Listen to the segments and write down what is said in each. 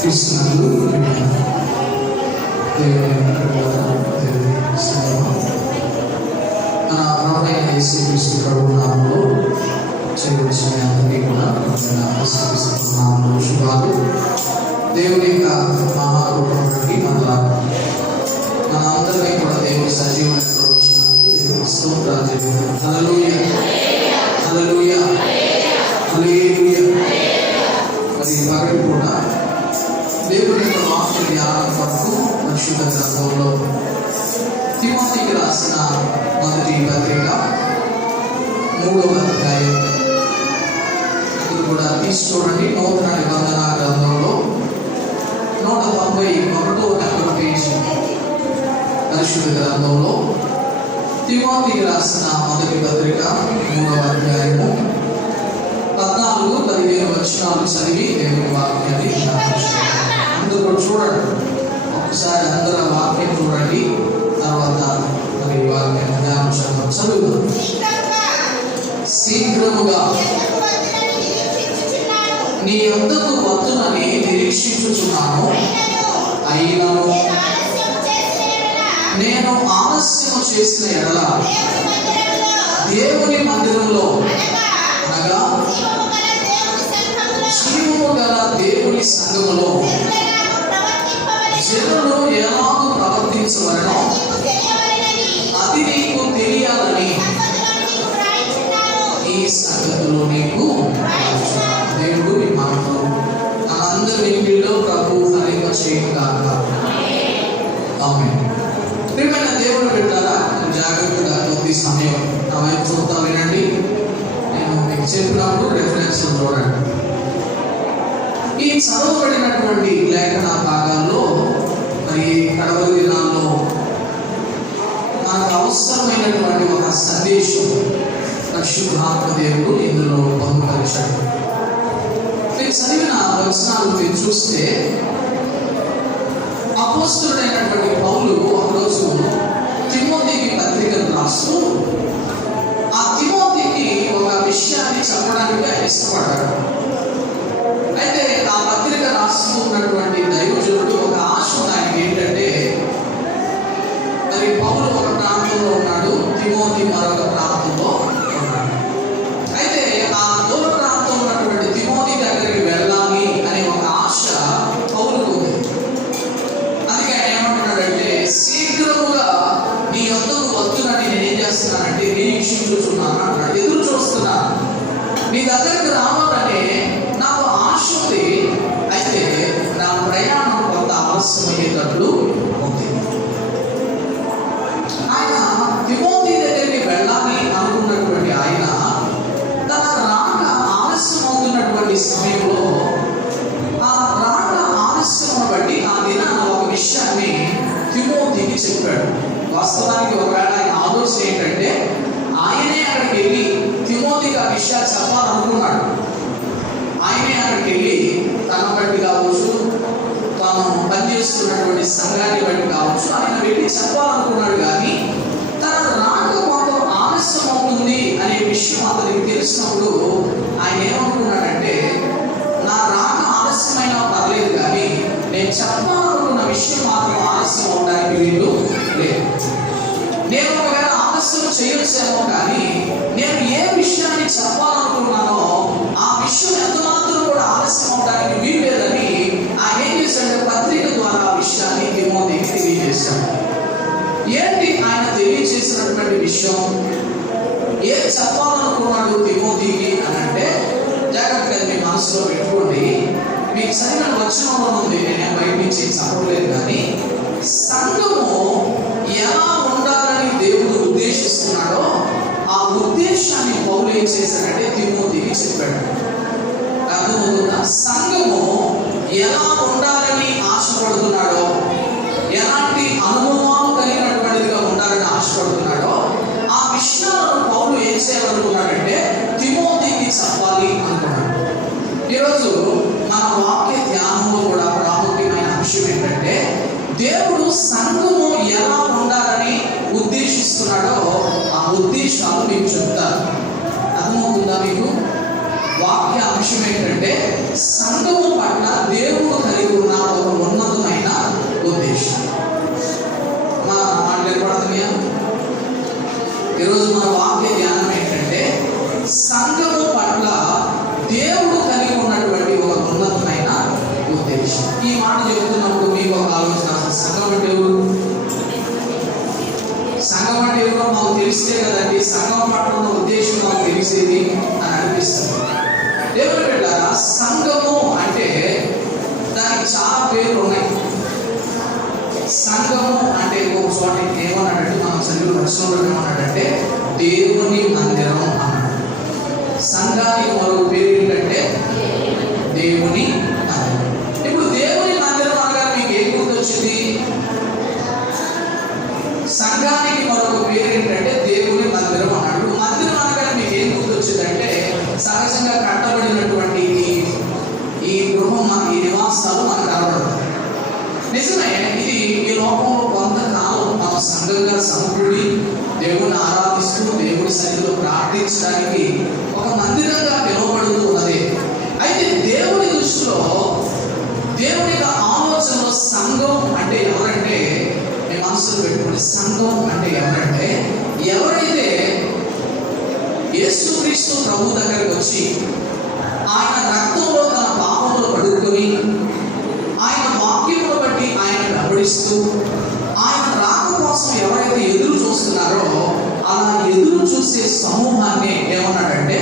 క్రీస్తునందు మన ప్రభువైన యేసుక్రీస్తు ప్రభువు నామములో చేయవలసిన అందరికీ కూడా యేసుక్రీస్తు నామములో శుభాలు. దేవుని యొక్క మహాకృపకి మన అందరినీ కూడా దేవుని సజీవుని వచ్చినందుకు దేవుని స్తోత్రాలు. హల్లెలూయా, హల్లెలూయా, హల్లెలూయా. మరి పగటి కూడా దేవుని యొక్క వాక్య ధ్యానం కొరకు పరిశుద్ధ గ్రంథంలో తిమోతికి రాసిన మొదటి పత్రిక 3వ అధ్యాయం ఇది కూడా తీసి చూడండి. నూతన నిబంధన గ్రంథంలో 191వ నెంబర్ పేజీ పరిశుద్ధ గ్రంథంలో తిమోతికి రాసిన మొదటి పత్రిక 3వ అధ్యాయము 14-15 వచనాలు చదివి దేవుని వాక్యాన్ని అందరూ కూడా చూడండి. ఒకసారి అందరూ వాక్యం చూడండి, తర్వాత మరి వాక్యాన్ని ధ్యానం చదువుదాం. శీఘ్రముగా నీ యొద్దకు వద్దునని నిరీక్షించుచున్నాను, అయినను నేను ఆలస్యము చేసిన ఎడల దేవుని మందిరంలో అనగా జీవము గల దేవుని సంఘములో జనులు ఎలాగూ ప్రవర్తించవలనో అది నీకు తెలియాలని ఈ సంగతిలో నీకు దేవుడు ఈ మాటలు అందరి ఇంటిలో ప్రభు హరిమ చేయగాక. ఆమేన్. ప్రియమైన దేవుని బిడ్డలారా, జాగ్రత్తగా కొద్ది సమయం నా వైపు చూస్తా వినండి. నేను మీకు చెప్పినప్పుడు రెఫరెన్స్ చూడండి. ఈ చదవబడినటువంటి లేఖన భాగాల్లో మరి కడవరి దినాల్లో మనకు అవసరమైనటువంటి ఒక సందేశం పరిశుద్ధాత్మ దేవుడు ఇందులో పొందుపరిచాడు. మీరు చదివిన వచనాలు మీరు చూస్తే అపోస్తలుడైనటువంటి పౌలు ఒకరోజు తిమోతికి పత్రికను రాస్తూ ఆ తిమోతికి ఒక విషయాన్ని చెప్పడానికి ఆయన ఇష్టపడ్డాడు. అయితే ఆ పత్రిక రాస్తూ ఉన్నటువంటి దైవజనుడు ఒక ఆశ ఆయనకి ఏంటంటే, మరి పౌలు ఒక ప్రాంతంలో ఉన్నాడు, తిమోతి మరొక ప్రాంతంలో ఉన్నాడు. అయితే ఆ దూర ప్రాంతంలో ఉన్నటువంటి తిమోతి దగ్గరికి వెళ్ళాలి అనే ఒక ఆశ పౌలుకు ఉంది. అందుకే ఆయన ఏమంటున్నాడంటే, శీఘ్రముగా నీ యొద్దకు వద్దునని నేను ఏం చేస్తున్నానంటే నిరీక్షించుచున్నాను అన్నాడు. ఎదురు చూస్తున్నాను, నీ దగ్గరికి రావాలని నాకు ఆశ ఉంది. అయితే నా ప్రయాణం కొంత ఆలస్యమయ్యేటట్లు ఉంది. ఆయన తిమోతి దగ్గరికి వెళ్ళాలి అనుకున్నటువంటి ఆయన తన రాక ఆలస్యం అవుతున్నటువంటి సమయంలో ఆ రాక ఆలస్యం బట్టి ఆ దినాన ఒక విషయాన్ని తిమోతికి చెప్పాడు. వాస్తవానికి ఒకవేళ ఆయన ఆలోచన ఏంటంటే, ఆయనే అక్కడికి వెళ్ళి తిమోతికి ఆ విషయాలు చెప్పాలనుకున్నాడు. ఆయనే అక్కడికి వెళ్ళి తన బట్టి కావచ్చు, తాను పనిచేస్తున్నటువంటి సంఘాన్ని బట్టి కావచ్చు, ఆయన వెళ్ళి చెప్పాలనుకున్నాడు. కానీ తన రాక మాత్రం ఆలస్యం అవుతుంది అనే విషయం అతనికి తెలిసినప్పుడు ఆయన ఏమనుకున్నాడంటే, నా రాక ఆలస్యమైనా పర్లేదు, కానీ నేను చెప్పాలనుకున్న విషయం మాత్రం ఆలస్యం అవడానికి వీలు లేదు. నేను ఒకవేళ ఆలస్యం చేయొచ్చేమో, కానీ నేను ఏ విషయాన్ని చెప్పాలనుకున్నానో ఆ విషయం ఎంత మాత్రం కూడా ఆలస్యం అవడానికి వీలు లేదని ఆయన ఏం చేశాడు, పత్రిక ద్వారా ఆ విషయాన్ని తిమోతికి తెలియజేశాడు. ఏంటి ఆయన తెలియజేసినటువంటి విషయం? ఏం చెప్పాలనుకున్నాడు తిమోతికి అని అంటే, జాగ్రత్తగా మీ మనసులో పెట్టుకోండి. మీకు సరైన వచనంలో ఉంది, నేనేం బయట నుంచి చెప్పలేదు. కానీ సంఘము ఎలా ఉండాలని దేవుడు ఉద్దేశిస్తున్నాడో ఆ ఉద్దేశాన్ని పౌలు ఏం చేశాడంటే తిమోతికి చెప్పాడు. అర్థమవుతుందా? సంఘము ఎలా ఉండాలని ఆశపడుతున్నాడో, ఎలాంటి అనుభవాలు కలిగినటువంటిదిగా ఉండాలని ఆశపడుతున్నాడో ఆ విషయాలను పౌలు ఏం చేయాలనుకున్నాడంటే తిమోతికి చెప్పాలి అనుకున్నాడు. ఈరోజు మన వాక్య ధ్యానంలో కూడా ప్రాముఖ్యమైన అంశం ఏంటంటే, దేవుడు సంఘము ఎలా ఉండాలని ఉద్దేశిస్తున్నాడో ఆ ఉద్దేశాలు మీకు చెప్తారు. అర్థమవుతుందా మీకు? వాక్య అంశం ఏంటంటే, సంఘ పేర్లు ఉన్నాయి. సంఘము అంటే ఒక చోట ఏమన్నాడంటే, మనం చదివిన వచనంలో ఏమన్నాడంటే దేవుని మందిరం అన్నాడు. సంఘానికి మరొక పేరు ఏంటంటే దేవుని మందిరం. ఇప్పుడు దేవుని మందిరం అనగా మీకు ఏం గుర్తొచ్చింది? సంఘానికి మరొక పేరు ఏంటంటే దేవుని మందిరం అన్నాడు. మందిరం అనగా మీకు ఏం గుర్తొచ్చిందంటే సహజంగా కట్టబడినటువంటి ఈ గృహం, ఈ నివాసాలు మనకు కనబడతాయి. నిజమే, ఇది ఈ లోకంలో కొంతకాలం మన సంఘంగా సమకూడి దేవుని ఆరాధిస్తూ దేవుని సన్నిధిలో ప్రార్థించడానికి ఒక మందిరంగా పిలువబడుతూ ఉన్నది. అయితే దేవుని దృష్టిలో, దేవుని ఆలోచనలో సంఘం అంటే ఎవరంటే, మీ మనసులో పెట్టుకుని, సంఘం అంటే ఎవరంటే ఎవరైతే యేసుక్రీస్తు ప్రభు దగ్గరికి వచ్చి ఆయన రక్తంలో తన పాపములు కడుక్కొని ఆయన వాక్యమును బట్టి ఆయన వెంబడిస్తూ ఆయన రాక కోసం ఎవరైతే ఎదురు చూస్తున్నారో అలా ఎదురు చూసే సమూహాన్ని ఏమన్నాడంటే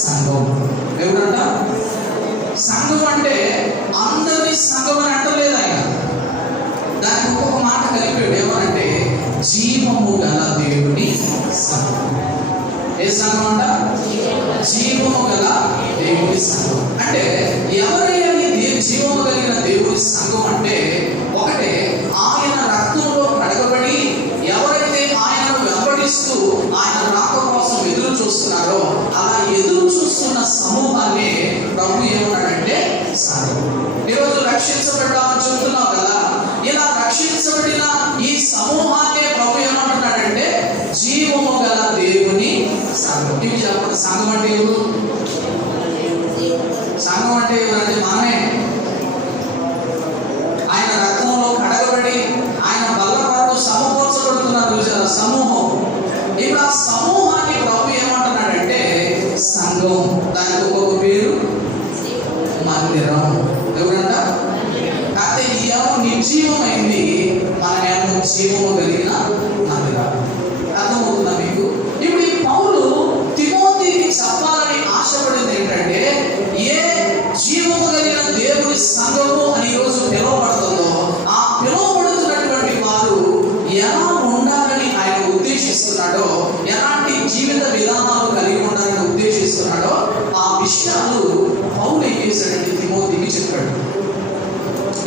సంఘం. ఎవరంట? సంఘం అంటే అందరినీ సంఘం అని అంటలేదు ఆయన. దానికి ఒక్కొక్క మాట కలిపాడు. ఏమనంటే జీవము గల దేవుని సంఘం. ఏ సంఘం అంట? జీవము గల దేవుని సంఘం. అంటే ఎవరైనా జీవము కలిగిన దేవుని సంఘం అంటే ఒకటే, ఆయన రక్తంలో కడగబడి ఎవరైతే ఆయనను వెంబడిస్తూ ఆయన రాక కోసం ఎదురు చూస్తున్నారో అలా ఎదురు చూస్తున్న సమూహాన్ని ప్రభు ఏమన్నాడంటే సంఘం. ఈరోజు రక్షించబడ్డామని చెబుతున్నాం కదా, ఇలా రక్షించబడిన ఈ సమూహాన్ని ప్రభు ఏమంటున్నాడంటే జీవము గల దేవుని సంఘం. ఇవి చెప్పండి, సంఘం అంటే ఎవరు? సంఘం అంటే ఎవరంటే మనమే. ఆయన రక్తంలో కడగబడి ఆయన బల్లపడు సమకూర్చబడుతున్నారు సమూహం. ఇప్పుడు ఆ సమూహాన్ని ప్రభు ఏమంటున్నాడంటే సంఘం. దానికి ఒక్కొక్క పేరు మందిరం. ఎవరంట? కాకపోతే ఇదేమో నిర్జీవమైంది, మనమేమో జీవము కలిగిన మందిరం. అర్థమవుతుందా మీకు? ఇప్పుడు ఈ పౌలు తిమోతికి చెప్పాలని ఆశపడింది ఏంటంటే, ఏ జీవము కలిగిన దేవుని సంఘము అని ఈరోజు పిలువబడుతుందో ఆ పిలువబడుతున్నటువంటి వారు ఎలా ఉండాలని ఆయన ఉద్దేశిస్తున్నాడో, ఎలాంటి జీవిత విధానాలు కలిగి ఉండాలని ఉద్దేశిస్తున్నాడో ఆ విషయాలు పౌలు ఏం చేశాడంటే తిమోతికి చెప్పాడు.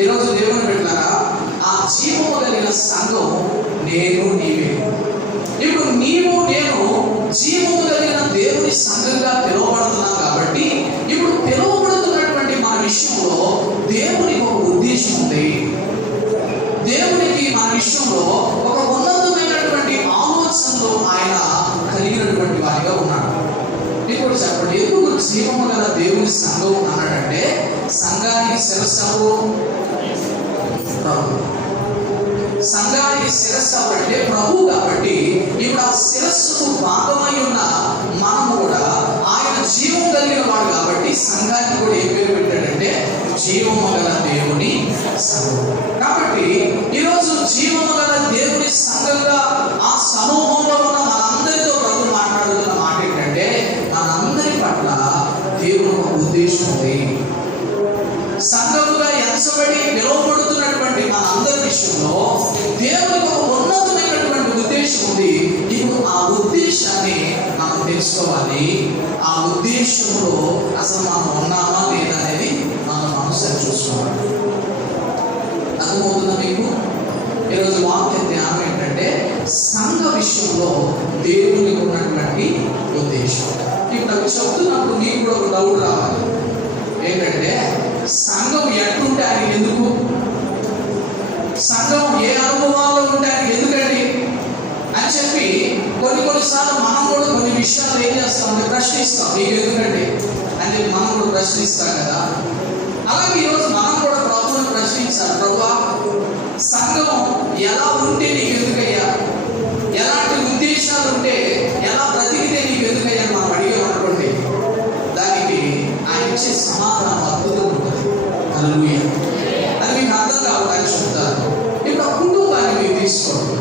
ఈరోజు దేవుని పెట్టారా, ఆ జీవము కలిగిన సంఘం నేను నీవే. ఇప్పుడు నీవు నేను జీవము కలిగిన దేవుని సంఘంగా పిలువబడుతున్నాం కాబట్టి ఇప్పుడు పిలువబడుతున్నటువంటి మన విషయంలో దేవునికి ఒక ఉద్దేశం ఉంది. దేవునికి మన విషయంలో ఒక ఉన్నతమైనటువంటి ఆలోచనలో ఆయన కలిగినటువంటి వారిగా ఉన్నాడు. ఇప్పుడు చెప్పండి, ఎందుకు జీవము గల దేవుని సంఘం అన్నాడంటే సంఘానికి శిరస్సు ప్రభు. సంఘానికి శిరస్సు అంటే ప్రభు కాబట్టి ఇప్పుడు ఆ శిరస్సుకు భాగమై ఉన్న మనం కూడా ఆయన జీవం కలిగిన వాడు కాబట్టి సంఘానికి కూడా ఏ పేరు పెట్టాడంటే జీవము గల దేవుని సంఘం. కాబట్టి ఈరోజు జీవము గల దేవుని సంఘంగా ఆ సమూహంలో ఉన్న మనందరితో ప్రభు మాట్లాడుతున్న మాట ఏంటంటే మనందరి పట్ల దేవుని ఒక ఉద్దేశం ఉంది. సంఘముగా ఎంచబడి పిలువబడుతున్నటువంటి మనందరి విషయంలో దేవునికి ఒక ఉన్నతమైనటువంటి ఉద్దేశం ఉంది. ఇప్పుడు ఆ ఉద్దేశాన్ని మనం తెలుసుకోవాలి. ఆ ఉద్దేశంలో అసలు మనం ఉన్నామా లేదా అనేది మనం మనసు చూసుకోవాలి. అర్థమవుతుందా మీకు? ఈరోజు వాక్య ధ్యానం ఏంటంటే సంఘ విషయంలో దేవునికి ఉన్నటువంటి ఉద్దేశం. ఇప్పుడు అవి చెప్తున్నప్పుడు నీకు కూడా ఒక డౌట్ రావాలి. ఏంటంటే సంఘం ఎట్లుంటే ఆయన ఎందుకు? సంఘం ఏ అనుభవాల్లో ఉంటే ఆయన ఎందుకండి అని చెప్పి కొన్నిసార్లు మనం కూడా కొన్ని విషయాలు ఏం చేస్తామంటే ప్రశ్నిస్తాం. మీకు ఎందుకండి అని చెప్పి మనం కూడా ప్రశ్నిస్తాం కదా. అలాగే ఈరోజు మనం కూడా ప్రభువుని ప్రశ్నించాలి. ప్రభువా, సంఘం ఎలా ఉంటే నీకు ఎందుకయ్యా, ఎలాంటి ఉద్దేశాలు ఉంటే ఎలా బ్రతికితే నీకు ఎందుకయ్యా మనం అడిగామనుకోండి, దానికి ఆయన ఇచ్చే సమాధానం అద్భుతం ఉంటుంది. హల్లెలూయా. అది మీకు అర్థం కావడానికి చెప్తారు. ఇప్పుడు ఆ కుటుంబాన్ని మీరు తీసుకోండి.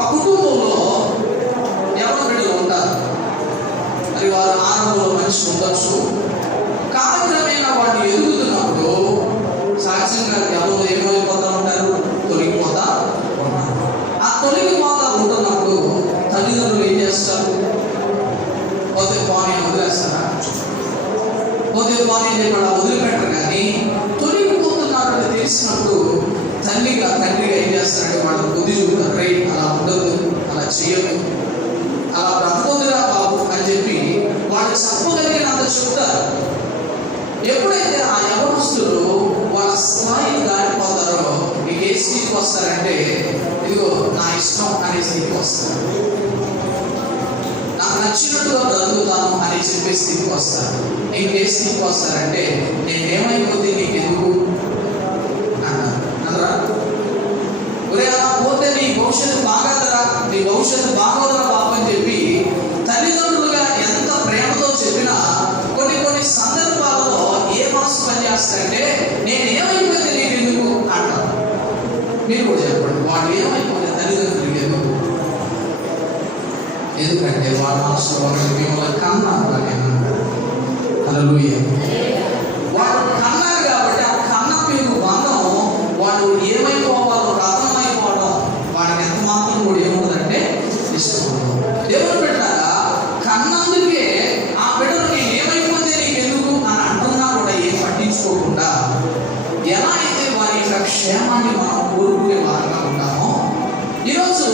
ఆ కుటుంబంలో ఎవరి బిడ్డలు ఉంటారు. అది వారు ఆరంభంలో మనిషి ఉండొచ్చు. కాలక్రమేణా వాళ్ళు ఎదుగుతున్నప్పుడు సహజంగా ఎవరు స్థితికి వస్తారు. ఇంకే స్థితికి వస్తారంటే నేనేమైపోతే నీకెందుకు అన్నారా? ఒరే అలా పోతే నీ భవిష్యత్తు బాగాదరా, నీ భవిష్యత్తు బాగోదరా బాబు అని చెప్పి తల్లిదండ్రులుగా ఎంత ప్రేమతో చెప్పినా కొన్ని కొన్ని సందర్భాలలో ఏ మనసు పనిచేస్తారంటే నేనేమైపోతే నీకెందుకు అంటారు. మీరు కూడా చెప్పండి, వాళ్ళు ఏమైపోతే తల్లిదండ్రులకి ఎందుకు? ఎందుకంటే వాళ్ళ మనసులో వాళ్ళు మిమ్మల్ని కన్నారు అని అంటారు. హల్లెలూయా. వాళ్ళు కన్నారు కాబట్టి ఆ కన్న పేరు బంధం వాళ్ళు ఏమైపోవాలో అర్థమైపోవడం వాడికి ఎంత మాత్రం కూడా ఏముందంటే ఇష్టం. దేవుడు పెట్టారా కన్నందుకే ఆ బిడ్డను నేను ఏమైపోతే నీకు ఎందుకు అని అంటున్నా కూడా ఏం పట్టించుకోకుండా ఎలా అయితే వారి యొక్క క్షేమాన్ని మనం కోరుకునే వారంగా ఉన్నామో, ఈరోజు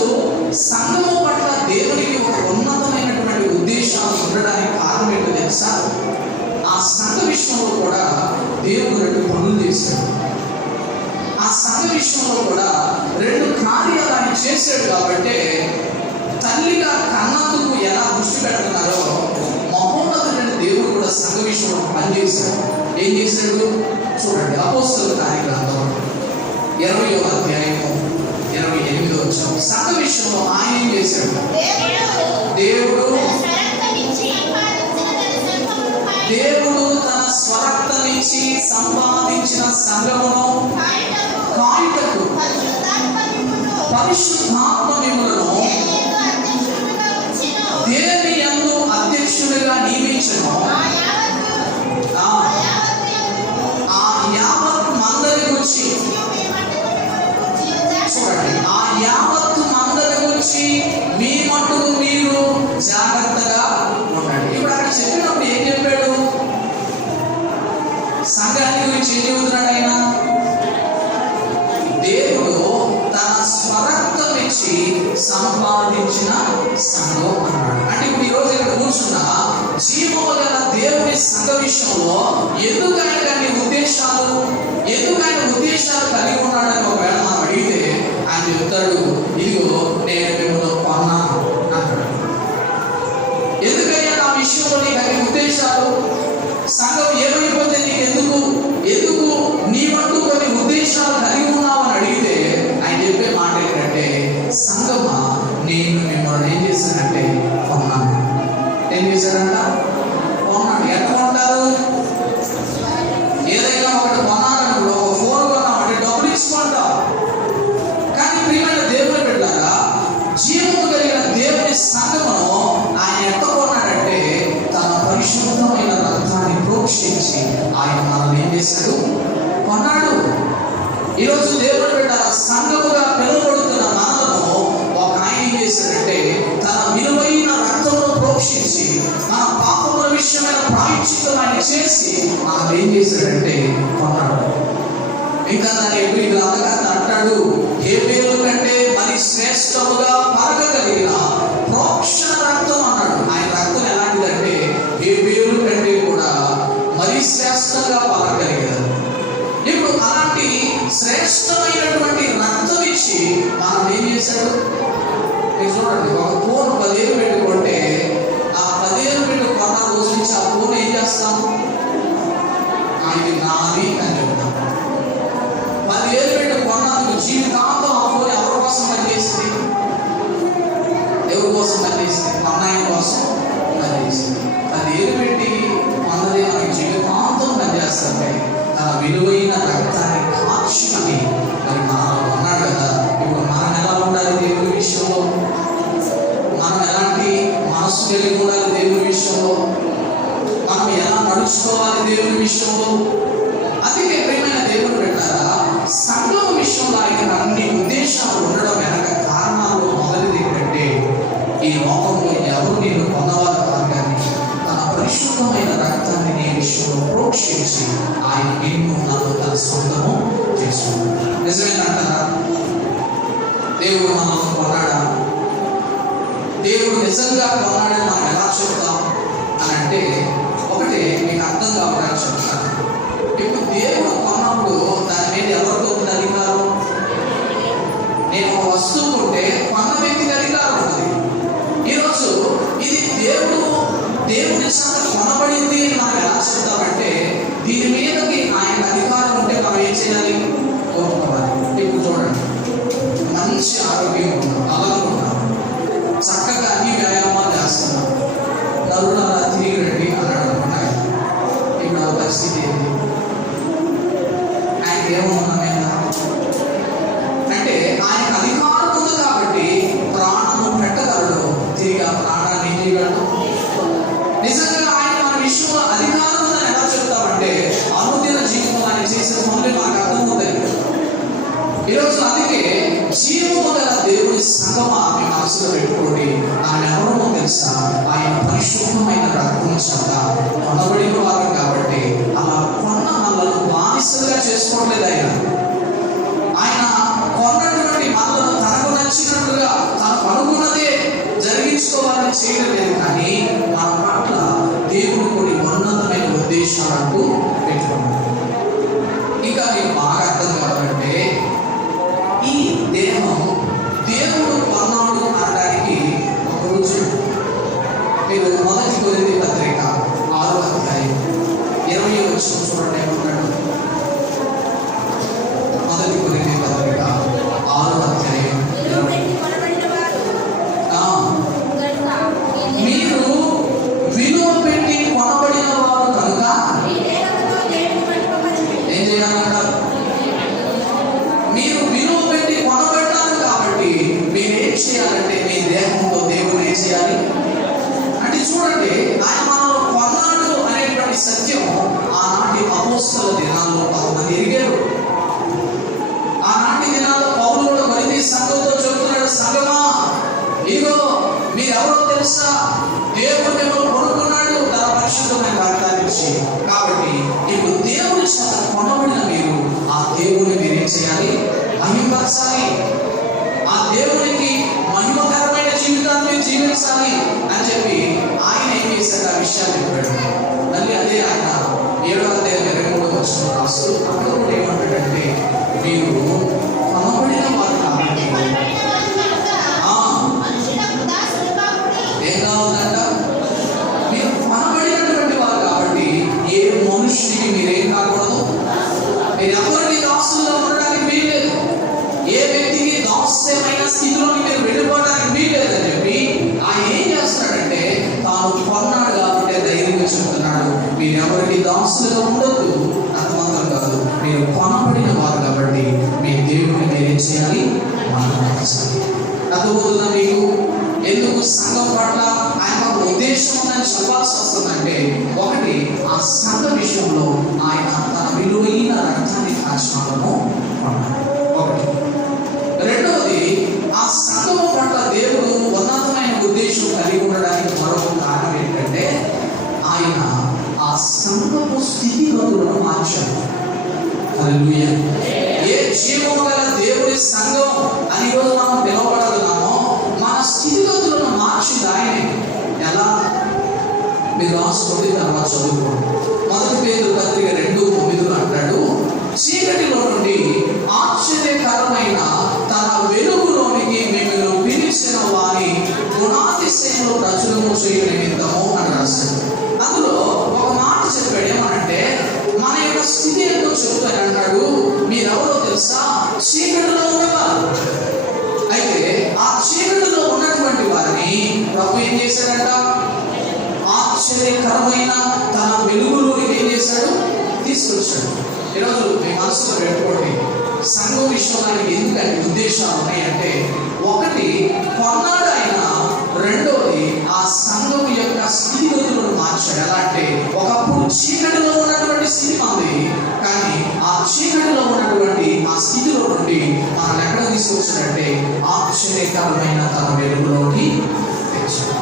సంఘము పట్ల దేవునికి ఒక ఉన్నతమైనటువంటి ఉద్దేశాలు ఉండడానికి కారణం ఏంటో తెలుసా? ఆ సంఘ విషయంలో కూడా దేవుడు 2 పనులు చేశాడు. ఆ సంఘ విషయంలో కూడా 2 కార్యాలు ఆయన చేశాడు. కాబట్టి తల్లిగా కన్నందుకు ఎలా దృష్టి పెడుతున్నారో మహోన్నతుడైన దేవుడు కూడా సంఘ విషయంలో పనిచేశాడు. ఏం చేశాడు చూడండి. అపోస్తలుల కార్యగ్రంథం 20వ అధ్యాయము 28వ వచనం. సంఘ విషయంలో ఆయన ఏం చేశాడు? దేవుడు తన స్వరక్తమిచ్చి సంపాదించిన సంఘమును కాయుటకు పరిశుద్ధాత్మ మిమ్ములను దేని యందు అధ్యక్షుడిగా నియమించెను. ఆ యావత్ మందరి గురించి చూడండి. ఆ యావత్ మందరి గురించి మీ మట్టుకు మీరు జాగ్రత్తగా ఉండండి. ఇప్పుడు అక్కడ చెప్పినప్పుడు ఏం చెప్పాడు? సంఘాన్ని గురించి ఏం చెబుతున్నాడు ఆయన? దేవుడు తన స్వరక్తం ఇచ్చి సంపాదించిన సంఘం అన్నాడు. అంటే ఇప్పుడు ఈరోజు ఇక్కడ కూర్చున్న జీవము గల దేవుని సంఘ విషయంలో ఎందుకు ఆయన ఉద్దేశాలు కలిగి ఉన్నాడని ఒకవేళ మనం అడిగితే ఆయన చెప్తాడు, ఇదిగో నేను మిమ్మల్ని కొన్నాను అంటాడు. ఎందుకయ్యా నా విషయంలో నీకు అన్ని ఉద్దేశాలు? సంఘం ఏమైపోతే నీకు ఎందుకు నీవంటూ కొన్ని ఉద్దేశాలు కలిగి ఉన్నావు అని అడిగితే ఆయన చెప్పే మాట ఏంటంటే, సంఘమా నేను మిమ్మల్ని ఏం చేశానంటే కొన్నాను. ఏం చేశాడంట? కొన్నాడు. ఎట్లా కొంటారు? ఏదైనా ఒకటి కొన్నారనుకో, ఒక ఫోన్ కొన్నామంటే డబ్బులు ఇచ్చుకుంటాం. కానీ ప్రియమైన దేవుని బిడ్డలారా, జీవము కలిగిన దేవుని సంఘమును ఆయన ఎట్లా కొన్నాడంటే తన పరిశుద్ధమైన రక్తాన్ని ప్రోక్షించి ఆయన మనల్ని ఏం చేశాడు? కొన్నాడు. ఈరోజు దేవుని బిడ్డ సంఘముగా పిలువబడుతున్న మనలను ఒక ఆయన ఏం చేశాడంటే తన విలువైన రక్తమును ప్రోక్షించి మన పాపముల విషయమైన ప్రాయశ్చిత్తం ఆయన చేసి మనం ఏం చేశాడంటే కొన్నాడు. ఇంకా దాని ఎప్పుడు గ్రంథకర్త అంటాడు, హేబేలు కంటే మరి శ్రేష్టముగా పలకగలిగిన ప్రోక్షణ రక్తం అన్నాడు. ఆయన రక్తం ఎలాంటిదంటే హేబేలు కంటే కూడా మరి శ్రేష్టంగా పలకగలిగారు. ఇప్పుడు అలాంటి శ్రేష్టమైనటువంటి రక్తం ఇచ్చి మనం ఏం చేశాడు? చూడండి, ఒక ఫోన్ 10,000 పెట్టుకుంటే ఆ 10,000 పెట్టి కొన్న రోజు నుంచి ఆ ఫోన్ ఏం చేస్తాం? ఇది నాది అని చెప్తాం. 10,000 పెట్టి కొన్నందుకు జీవితాంతం ఆ ఫోన్ ఎవరి కోసం పనిచేసింది? ఎవరి కోసం పనిచేసింది? అమ్మాయి కోసం పనిచేసింది. 10,000 పెట్టి కొన్నది మనకి జీవితాంతం పనిచేస్తుంది. తన విలువైన రక్తాన్ని కాచుకొని మరి మనలో ఉన్నాడు కదా. ఇప్పుడు మనం ఎలా ఉండాలి దేవుని విషయంలో? మనం ఎలాంటి మనస్సు కలిగి ఉండాలి దేవుని విషయంలో? మనం ఎలా నడుచుకోవాలి దేవుని విషయంలో? అందుకే ప్రియమైన దేవుని పెట్టారా, సంఘం విషయంలో ఆయన అన్ని ఉద్దేశాలు ఉండడం వెనక కారణాలు మొదటిది ఏంటంటే, ఈ లోకంలో ఎవరు నేను పొందవాలి కాదు, కానీ తన పరిశుద్ధమైన రక్తాన్ని నీ విషయంలో ప్రోక్షించి ఆయన నిన్ను నన్ను తన సొంతము చేసుకుంటాడు. నిజమేనంటారా? దేవుడు మనల్ని కొన్నాడా? దేవుడు నిజంగా కొన్నాడని మనం ఎలా చెప్తాం అని అంటే, ఒకటి మీకు అర్థం కావడానికి చెప్తాను. ఇప్పుడు దేవుడు కొన్నప్పుడు దాని మీద ఎవరితో ఉంది అధికారం? నేను ఒక వస్తువు ఉంటే కొన్న వ్యక్తికి అధికారం ఉంటుంది. ఈరోజు ఇది దేవుడి సంగతి కొనబడింది మంచి ఆరోగ్యంగా ఉన్నాం, బలంగా ఉన్నాం, చక్కగా అన్ని వ్యాయామాలు చేస్తున్నాం, నలుగురు తిరిగి రండి అన్నాడు అనుకున్నాయి. ఇప్పుడు ఆ పరిస్థితి ఏంటి? ఆయనకి ఏమన్నా అంటే ఆయనకు అధికారం ఉంది కాబట్టి ప్రాణము పెట్టగలడు, తిరిగి ఆ ప్రాణాన్ని ఏం చేయగలడు? నిజంగా ఆయన మన విషయంలో అధికారం ఉందని ఎలా చెప్తామంటే అనుదిన జీవితంలో ఆయన చేసే పనులే మనకు అర్థమవుతాయి. ఈరోజు అందుకే జీవము గల దేవుని సంగమా మీ మనసులో పెట్టుకోండి. ఆయన ఎవరో తెలుసా? ఆయన పరిశుభ్రమైన రక్తం చేత కొనబడిన వారు కాబట్టి అలా కొన్న మనలను బానిసలుగా చేసుకోవట్లేదు. ఆయన కొన్నటువంటి మనలను తనకు నచ్చినట్లుగా తనకు అనుకున్నదే జరిగించుకోవాలని చేయడం లేదు, కానీ మన పట్ల దేవుడు కొన్ని ఉన్నతమైన ఉద్దేశాలకు పెట్టుకున్నాడు. ఇంకా మీకు బాగా అర్థం కావాలంటే ఈ దేహం దేవుడు కొన్నాడు అనడానికి ఒక రోజు మీరు 1 కొరింథీ పత్రిక 6వ అధ్యాయం 20వ వచనం చూడండి. ఏమన్నాడు? 1 కొరింథీ పత్రిక 6వ అధ్యాయం 20. మీరు విలువ పెట్టి కొనబడిన వారు కనుక ఏం చేయాలంటారు? మీరు విలువ పెట్టి కొనబడ్డారు కాబట్టి మీరు ఏం చేయాలంటే మీ దేహంతో దేవుని ఏం చేయాలి అంటే, చూడండి, ఆయన మనలో కొన్నాడు అనేటువంటి సత్యం ఆనాటి అపోస్తల దినాల్లో కొంతమంది ఎరిగారు. ఆనాటి దినాల్లో పౌలు కూడా కొరింథీ సంఘంతో చెబుతున్నాడు, సంఘమా ఇగో మీరెవరో తెలుసా? దేవుడు మిమ్మల్ని కొనుక్కున్నాడు తన పరిశుద్ధమైన రక్తాన్ని ఇచ్చి. కాబట్టి ఇప్పుడు దేవుని చేత కొనబడిన మీరు ఆ దేవుని మీరేం చేయాలి? మహిమపరచాలి. ఆ దేవునికి మహిమకరమైన జీవితాన్ని మీరు జీవించాలి అని చెప్పి ఆయన ఏం చేశాడు? ఆ విషయాన్ని చెప్పాడు. మళ్ళీ అదే ఆయన 7వ అధ్యాయం 23వ వచనం రాస్తూ అక్కడ కూడా ఏమంటాడంటే, మీరు కొనబడిన వారు కాబట్టి ఏం కావాలంట? మీరు కొనబడినటువంటి వారు కాబట్టి ఏ మనుషుడికి మీరేం కాకూడదు, మీరు ఎవరికి దాసులుగా ఉండడానికి వీల్లేదు, ఏ వ్యక్తికి దాస్యమైన స్థితిలోకి మీరు వెళ్ళిపోవడానికి వీల్లేదని చెప్పి ఆయన ఏం చేస్తున్నాడంటే తాను కొన్నాడు కాబట్టి ధైర్యంగా చెప్తున్నాడు, మీరు ఎవరికి దాసులుగా ఉండొద్దు. అది మాత్రం కాదు, మీరు కొనబడిన వారు కాబట్టి మీ దేవుడిని మీరేం చేయాలి? మహిమపరచాలి. అర్థమవుతుందా మీకు? ఎందుకు సంఘం పట్ల ఆయన ఒక ఉద్దేశం ఉందని చెప్పాల్సి వస్తుందంటే, ఒకటి, ఆ సంఘ విషయంలో ఆయన తన విలువైన రక్తాన్ని కాల్చడంలో ఒకటి. రెండవది, ఆ సంఘం పట్ల దేవుడు ఉన్నతమైన ఉద్దేశం కలిగి ఉండడానికి మరొక కారణం ఏంటంటే ఆయన ఆ సంఘపు స్థితిగతులను మార్చాడు. హల్లెలూయా. ఏ జీవము గల దేవుడి సంఘం అని ఈరోజు మనం పిలువబడుతున్నామో మన స్థితిగతులను మార్చింది ఆయనే. ఎలా? మీరు రాసుకోండి, తర్వాత చదువుకోండి. 1 పేతురు పత్రిక 2:9 అంటాడు, చీకటిలో నుండి ఆశ్చర్యకరమైన తన వెలుగులోనికి మిమ్మల్ని పిలిచిన వారి గుణాతిశయంలో ప్రచురము చేయ నిమిత్తము అని రాశాడు. అందులో ఒక మాట చెప్పాడు, ఏమనంటే మన యొక్క స్థితి ఏంటో చెప్తాను అన్నాడు. మీరెవరో తెలుసా? చీకటిలో ఉన్నవారు. అయితే ఆ చీకటిలో ఉన్నటువంటి వారిని ప్రభు ఏం చేశాడంట? ఆశ్చర్యకరమైన తన వెలుగులోకి ఏం చేశాడు? తీసుకొచ్చాడు. ఈరోజు మీ మనసులో పెట్టుకోండి, సంఘం విషయంలో ఎందుకంటే ఉద్దేశాలు ఉన్నాయంటే, ఒకటి, కొన్నాడు ఆయన. రెండోది, ఆ సంఘం యొక్క స్థితిగతులను మార్చాడు. ఎలా అంటే, ఒకప్పుడు చీకటిలో ఉన్నటువంటి స్థితి ఉంది, కానీ ఆ చీకటిలో ఉన్నటువంటి ఆ స్థితిలో నుండి మనం ఎక్కడ తీసుకొచ్చాడంటే ఆశ్చర్యకరమైన తన వెలుగులోకి తెచ్చాడు.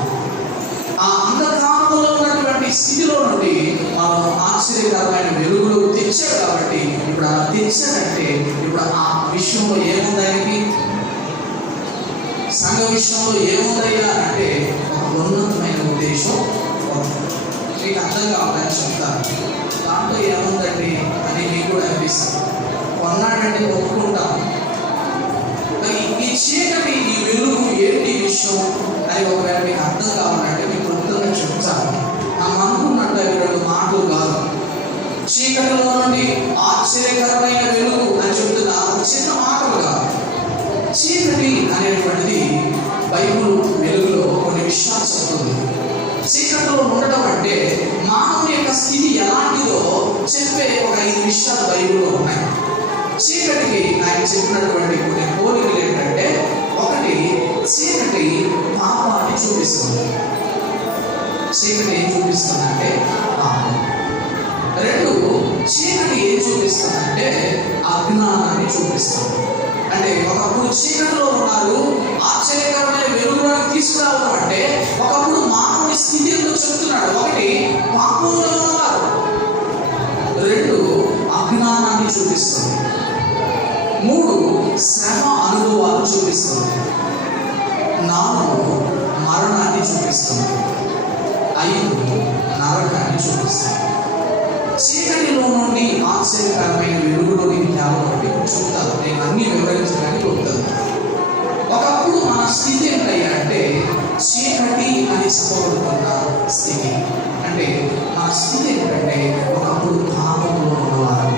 ఆ అంధకారంలో ఉన్నటువంటి స్థితిలో నుండి మనం ఆశ్చర్యకరమైన వెలుగులో తెచ్చాడు. కాబట్టి ఇప్పుడు అలా తెచ్చాడంటే ఇప్పుడు ఆ విషయంలో ఏముంది? ఆయనకి సంఘ విషయంలో ఏముందయ్యా అంటే ఒక ఉన్నతమైన ఉద్దేశం. మీకు అర్థం కావాలని చెప్తాను. దాంట్లో ఏముందండి అని మీకు కూడా అనిపిస్తుంది. కొన్నాడంటే ఒప్పుకుంటాం, ఈ చీకటి ఈ వెలుగు ఏంటి విషయం అని ఒకవేళ మీకు అర్థం కావాలంటే మీకు వృత్తంగా చెప్తాను. మనం అనుకున్నట్టు 2 మాటలు కాదు. చీకటిలో నుండి ఆశ్చర్యకరమైన వెలుగు అని చెప్తున్నా చిన్న మాటలు కాదు. చీకటి అనేటువంటిది బైబిల్ వెలుగులో కొన్ని విషయాలు చెప్తుంది. చీకటిలో ఉండటం అంటే మానవుని యొక్క స్థితి ఎలాంటిదో చెప్పే ఒక 5 విషయాలు బైబిల్లో ఉన్నాయి. చీకటికి ఆయన చెప్పినటువంటి కొన్ని పోలికలు ఏంటంటే, ఒకటి, చీకటి పాపాన్ని చూపిస్తుంది. చీకటి ఏం చూపిస్తుందంటే పాపం. 2, చీకటి ఏం చూపిస్తుందంటే అజ్ఞానాన్ని చూపిస్తుంది. అంటే ఒకప్పుడు చీకటిలో ఉన్నారు, ఆశ్చర్యకరమైన వెలుగులోకి తీసుకురావడం అంటే ఒకప్పుడు మానవుని స్థితి ఎందుకు చెప్తున్నాడు. ఒకటి, పాపంలో ఉన్నారు. 2, అజ్ఞానాన్ని చూపిస్తుంది. 3, శ్రమ అనుభవాలు చూపిస్తుంది. 4, మరణాన్ని చూపిస్తుంది. 5, నరకాన్ని చూపిస్తుంది. చీకటిలో నుండి ఆశ్చర్యకరమైన వెలుగులోని జ్ఞాపకం చూపుతాను. నేను అన్ని వివరించడానికి వస్తాను. ఒకప్పుడు మన స్థితి ఏంటయ్యా అంటే చీకటి అని చెప్పబడుతున్న స్థితి. అంటే మన స్థితి ఏంటంటే ఒకప్పుడు పాపంలో ఉన్నవారు.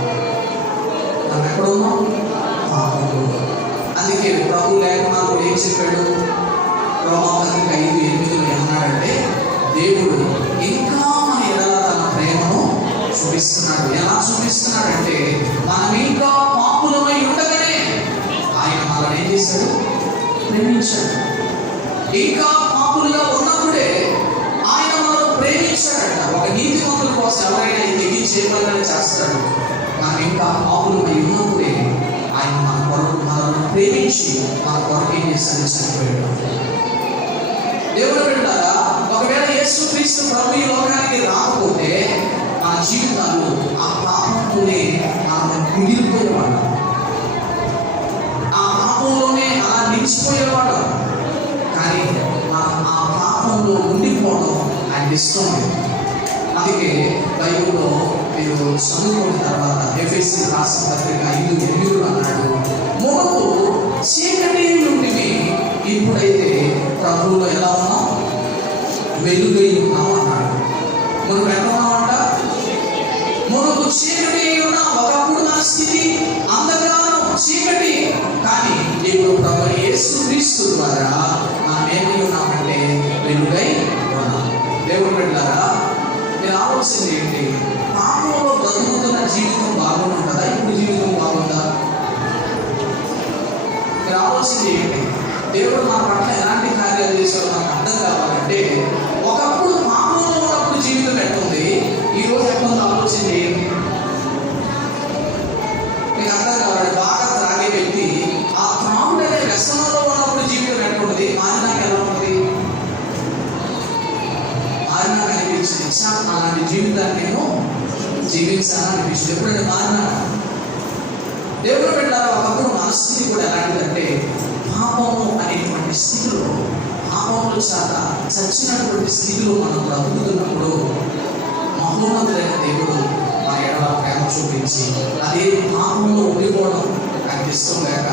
మనం ఎక్కడున్నాం? పాపంలో. అందుకే ప్రభు లేఖనాలు ఏం చెప్పాడు? రోమాపత్రిక 5:8 ఏమన్నాడంటే, దేవుడు ఇంకా మన ఎడల తన ప్రేమను చూపిస్తున్నాడు. ఎలా చూపిస్తున్నాడంటే, మనం ఇంకా పాపులమై ఉండగానే ఆయన మనల్ని ఏం చేశాడు? ప్రేమించాడు. ఇంకా పాపులుగా ఉన్నప్పుడే ఆయన మనల్ని ప్రేమించాడట. ఒక నీతిమంతుల కోసం ఎవరైనా తెగించి చేయగలని చేస్తాడు. మనం ఇంకా పాపులమై ఉన్నప్పుడే ఆయన మన కొరకు మనల్ని ప్రేమించి మన కొరకు ఏం చేశాడు? చనిపోయాడు. దేవుడు బిడ్డలారా, ఒకవేళ యేసుక్రీస్తు ప్రభు ఈ లోకానికి రాకపోతే మన జీవితాలు ఆ పాపంలోనే మనం మిగిలిపోయేవాళ్ళం. ఆ పాపంలోనే అలా నిలిచిపోయేవాళ్ళం. కానీ మనం ఆ పాపంలో ఉండిపోవడం ఆయన ఇష్టం. అందుకే బైబిల్లో మీరు చదువుకున్న తర్వాత ఎఫెసీ రాసిన పత్రిక 5:8 అన్నాడు, మొదలు చీకటి నుండి ఇప్పుడైతే ప్రభువులో ఎలా ఉన్నాం? వెలుగై ఉన్నాం అన్నాడు. మనం ఎలా ఉన్నామంట? మనకు చీకటి ఉన్నాం. ఒకప్పుడు మన స్థితి అంధకారం, చీకటి. కానీ ఇప్పుడు ప్రభు యేసుక్రీస్తు ద్వారా మనం ఏమై ఉన్నామంటే వెలుగై ఉన్నాం. దేవుడు బిడ్డలారా, మీరు ఆలోచన చేయండి. పాపంలో బ్రతుకుతున్న జీవితం బాగుంటుందా? ఇప్పుడు జీవితం బాగుందా? మీరు ఆలోచన చేయండి. దేవుడు మన పట్ల ఎలాంటి కార్యాలు చేశారో మనకు అర్థం కావాలంటే, ఒకప్పుడు పాపంలో ఉన్నప్పుడు జీవితం ఎట్టుంది, ఈరోజు ఎట్లుందో ఆలోచన చేయండి. మీకు అర్థం కావాలి. బాగా త్రాగే వ్యక్తి ఆ త్రాగుడు అనే వ్యసనంలో ఉన్నప్పుడు జీవితం ఎట్లుంటుంది, మారినాక ఎలా ఉంటుంది? మారినాక అనిపించింది, అలాంటి జీవితాన్ని నేను జీవించాలని అనిపించింది. ఎప్పుడైనా మారినా? దేవుడు పెట్టారా, ఒకప్పుడు మనస్థితి కూడా ఎలాంటిదంటే పాపము అనేటువంటి స్థితిలో, పాపంలో శాత చచ్చినటువంటి స్థితిలో మనం బ్రతుకుతున్నప్పుడు మహోన్నతుడైన దేవుడు మన ఎడల ప్రేమ చూపించి అదే పాపంలో ఉండిపోవడం నాకు ఇష్టం లేక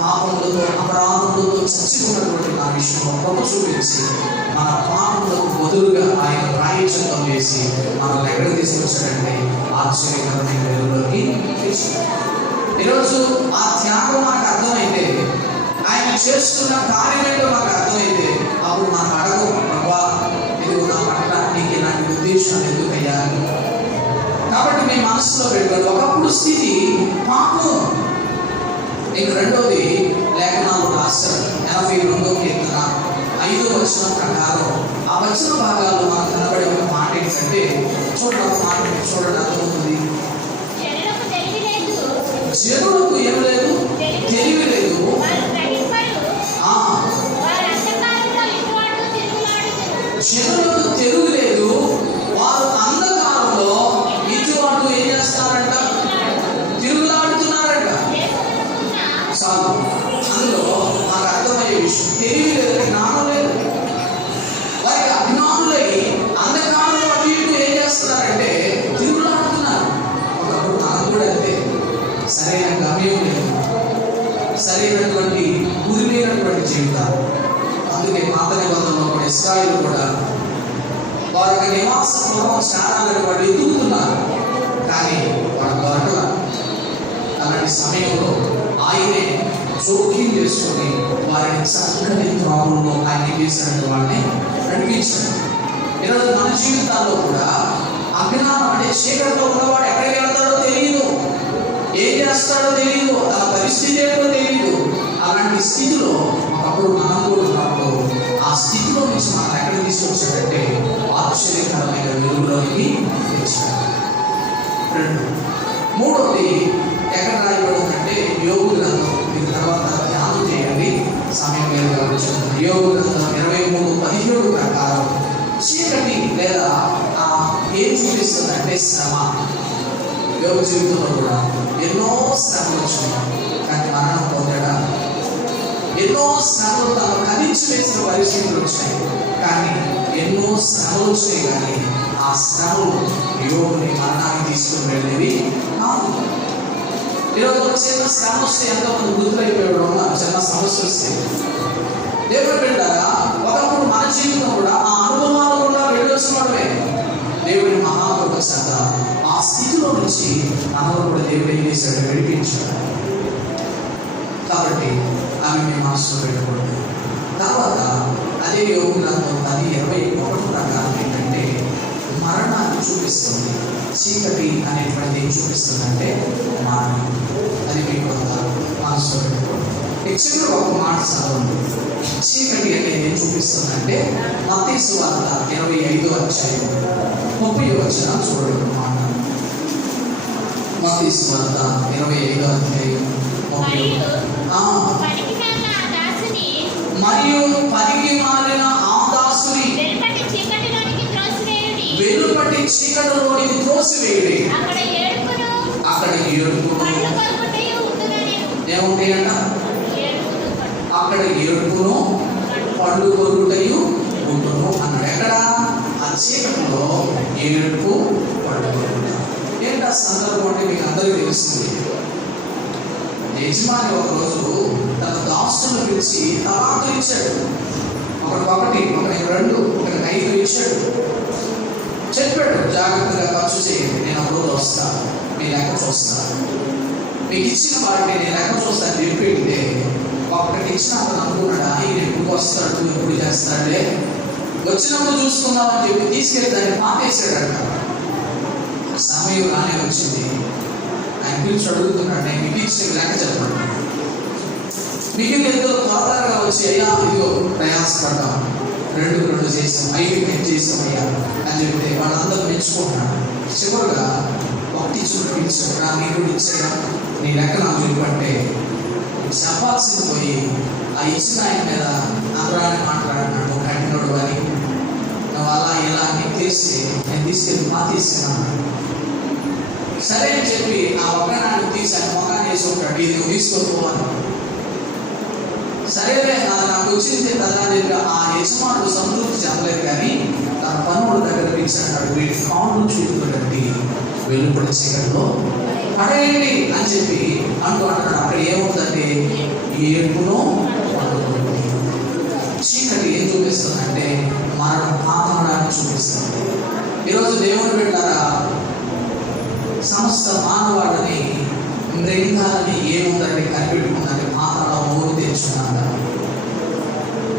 పాపములతో అపరాధములతో చచ్చిపోయినటువంటి నా విషయంలో కృప చూపించి మన పాపములకు బదులుగా ఆయన ప్రాయశ్చిత్తం చేసి మనల్ని ఎక్కడ తీసుకొచ్చాడంటే ఆశ్చర్యకరమైన వెలుగులోకి తీసుకొచ్చాడు. ఈరోజు ఆ త్యాగం మనకు అర్థమైతే, ఆయన చేస్తున్న కార్యమేంటో మనకు అర్థమైతే, అప్పుడు మనం అడగం, ప్రభా ఇది నా పట్ల నీకు ఇలాంటి ఉద్దేశాలు ఎందుకయ్యా? కాబట్టి మీ మనసులో పెట్టుకోండి, ఒకప్పుడు స్థితి పాపం. ఇక రెండోది లేఖనాలు రాశారు. 82వ కీర్తన 5వ వచనం ప్రకారం ఆ వచన భాగాల్లో మనకు కనబడే ఒక మాట ఏంటంటే, చూడండి మాట చూడండి అర్థమవుతుంది. జనులకు ఏం లేదు, తెలివి లేదు. జనులకు తెలుగు లేదు, వారు అంధకారంలో ఇటువంటి ఏం చేస్తారంట? తిరుగులాడుతున్నారంట. చాలు, అందులో నాకు అర్థమయ్యే విషయం, తెలివి లేదు, జ్ఞానం లేదు. వారికి అజ్ఞానులై అంధకారంలో అటు ఇటు ఏం చేస్తున్నారంటే తిరుగులాడుతున్నారు. ఒకప్పుడు నాకు కూడా అంతే, సరైన గమ్యం లేదు, సరైనటువంటి గురి లేనటువంటి జీవితాలు. అందుకే పాత నిబంధనలో కూడా ఇశ్రాయేలు కూడా వారి యొక్క నివాస పూర్వం స్థానాలను వాడు ఎదుగుతున్నారు, కానీ వాడు దొరకల. అలాంటి సమయంలో ఆయనే జోక్యం చేసుకొని వారిని చక్కని త్రాగుల్లో ఆయన చేసినట్టు వాళ్ళని నడిపించాడు. ఈరోజు మన జీవితాల్లో కూడా అజ్ఞానం అంటే చీకటిలో ఉన్నవాడు ఎక్కడికి వెళ్తాడో తెలియదు, ఏం చేస్తాడో తెలియదు, తన పరిస్థితి ఏంటో తెలియదు. అలాంటి స్థితిలో ఒకప్పుడు మనం కూడా ఉన్నప్పుడు ఆ స్థితిలో నుంచి మనం ఎక్కడికి తీసుకొచ్చాడంటే ఆశ్చర్యకరమైన వెలుగులోకి తెచ్చాడు. మూడవది ఎక్కడ రాయబడిందంటే యోగు గ్రంథం. దీని తర్వాత ధ్యానం చేయండి, సమయం లేదు కాబట్టి. యోగు గ్రంథం 23:17 ప్రకారం చీకటి లేదా ఏం చూపిస్తుందంటే శ్రమ. యోగ జీవితంలో కూడా ఎన్నో శ్రమలు వచ్చినాయి, కానీ మరణం పొందడా. ఎన్నో శ్రమలు తను కదించి వేసిన పరిస్థితులు వచ్చాయి, కానీ ఎన్నో శ్రమలు వచ్చినాయి, కానీ ఆ శ్రమలు యోగుని మరణాన్ని తీసుకుని వెళ్ళేవి కాదు. ఈరోజు ఒక చిన్న శ్రమ వస్తే ఎంతోమంది గుర్తులైపోయడం వల్ల చిన్న సమస్య వస్తే దేవుడు పెట్టారా. ఒకప్పుడు మన జీవితం కూడా ఆ అనుభవాలు కూడా వెళ్ళొచ్చినవే. దేవుడి మహాకృప చేత ఆ స్థితిలో నుంచి మనలో కూడా దేవుడు ఏం చేశాడు, విడిపించాడు. కాబట్టి అవి మేము మనసులో పెట్టుకోండి. తర్వాత అదే యోగ గ్రంథం 10:21 ప్రకారం ఏంటంటే మరణాన్ని చూపిస్తుంది. చీకటి అనేటువంటిది ఏం చూపిస్తుందంటే మరణం. అది మీకు మనసులో పెట్టుకోండి. చిన్న ఒక మాట చదవండి. చీకటి అనేది ఏం చూపిస్తుందంటే మత్తయి సువార్త 25:30 చూడండి మాట. మత్తయి సువార్త 25:30 మరియు పనికి మాలిన ఆ దాసుని వెలుపటి చీకటిలోనికి త్రోసివేయుడి. అక్కడ ఏడుపును ఏముంటాయంట? అక్కడ ఏడుపును పళ్ళు కొరుకుటయు ఉండును అన్నాడు. ఎక్కడ? ఆ చీకటిలో ఏడుపు పళ్ళు కొరుకుట. ఏంటి ఆ సందర్భం అంటే మీకు అందరికీ తెలుస్తుంది. యజమాని ఒకరోజు తన దాసులను పిలిచి తలాంతులు ఇచ్చాడు. ఒకటి 2 5 ఇచ్చాడు. చెప్పాడు, జాగ్రత్తగా ఖర్చు చేయండి, నేను ఒక రోజు వస్తాను, మీ లెక్క చూస్తాను, మీకు ఇచ్చిన వాటిని నేను లెక్క చూస్తాను చెప్పేటే. ఒకటి ఇచ్చిన అతను అనుకున్నాడా, ఈయన ఎప్పుడు వస్తాడు, ఎప్పుడు చేస్తాడే, వచ్చినప్పుడు చూసుకుందామని చెప్పి తీసుకెళ్ళి దాన్ని పాటేసాడట. సమయం రానే వచ్చింది. ఆయన పిలిచి అడుగుతున్నాడు, నేను మీకు ఇచ్చిన లెక్క చెప్పండి. మీకు ఎంతో త్వరగా వచ్చి అయ్యా ఇదిగో ప్రయాసపడ్డాం, 2 చేసాం, 5 మేము చేసాం అయ్యా అని చెప్తే వాళ్ళందరూ మెచ్చుకుంటున్నాడు. చివరిగా ఒకటి చూడు పిలిచాడు, మీరు ఇచ్చాడా, నీ లెక్క నాకు చెప్పంటే చెప్పాల్సింది పోయి ఆ ఇచ్చిన ఆయన మీద అందరాన్ని మాట్లాడుతున్నాడు. కట్టినోడు అని నువ్వు అలా ఇలా అని తెలిసి నేను తీసుకెళ్ళి తీసాను. సరే అని చెప్పి ఆ ఒక్కనాన్ని తీసి ఆయన మొక్కని వేసి ఉంటాడు, ఇది నువ్వు తీసుకోకపోవాలి. సరేలే నాకు వచ్చింది కదా అని ఆ యజమానుడు సంతృప్తి చెందలేదు, కానీ తన పన్నుడు దగ్గర పిలిచాడు. వీటి కాళ్ళు చూపులు కట్టి వెలుపడి చీకటిలో పడేయండి అని చెప్పి అంటున్నాడు. అక్కడ ఏముందంటే ఏడుపును పడుతుంది. చీకటి ఏం చూపిస్తుందంటే మరణం, పాతాళాన్ని చూపిస్తుంది. ఈరోజు దేవుడు పెట్టారా, సమస్త మానవాడిని మృంగాలని ఏముందంటే కనిపెట్టుకుందని పాతాళం ఊరు తెచ్చుకున్నాడు.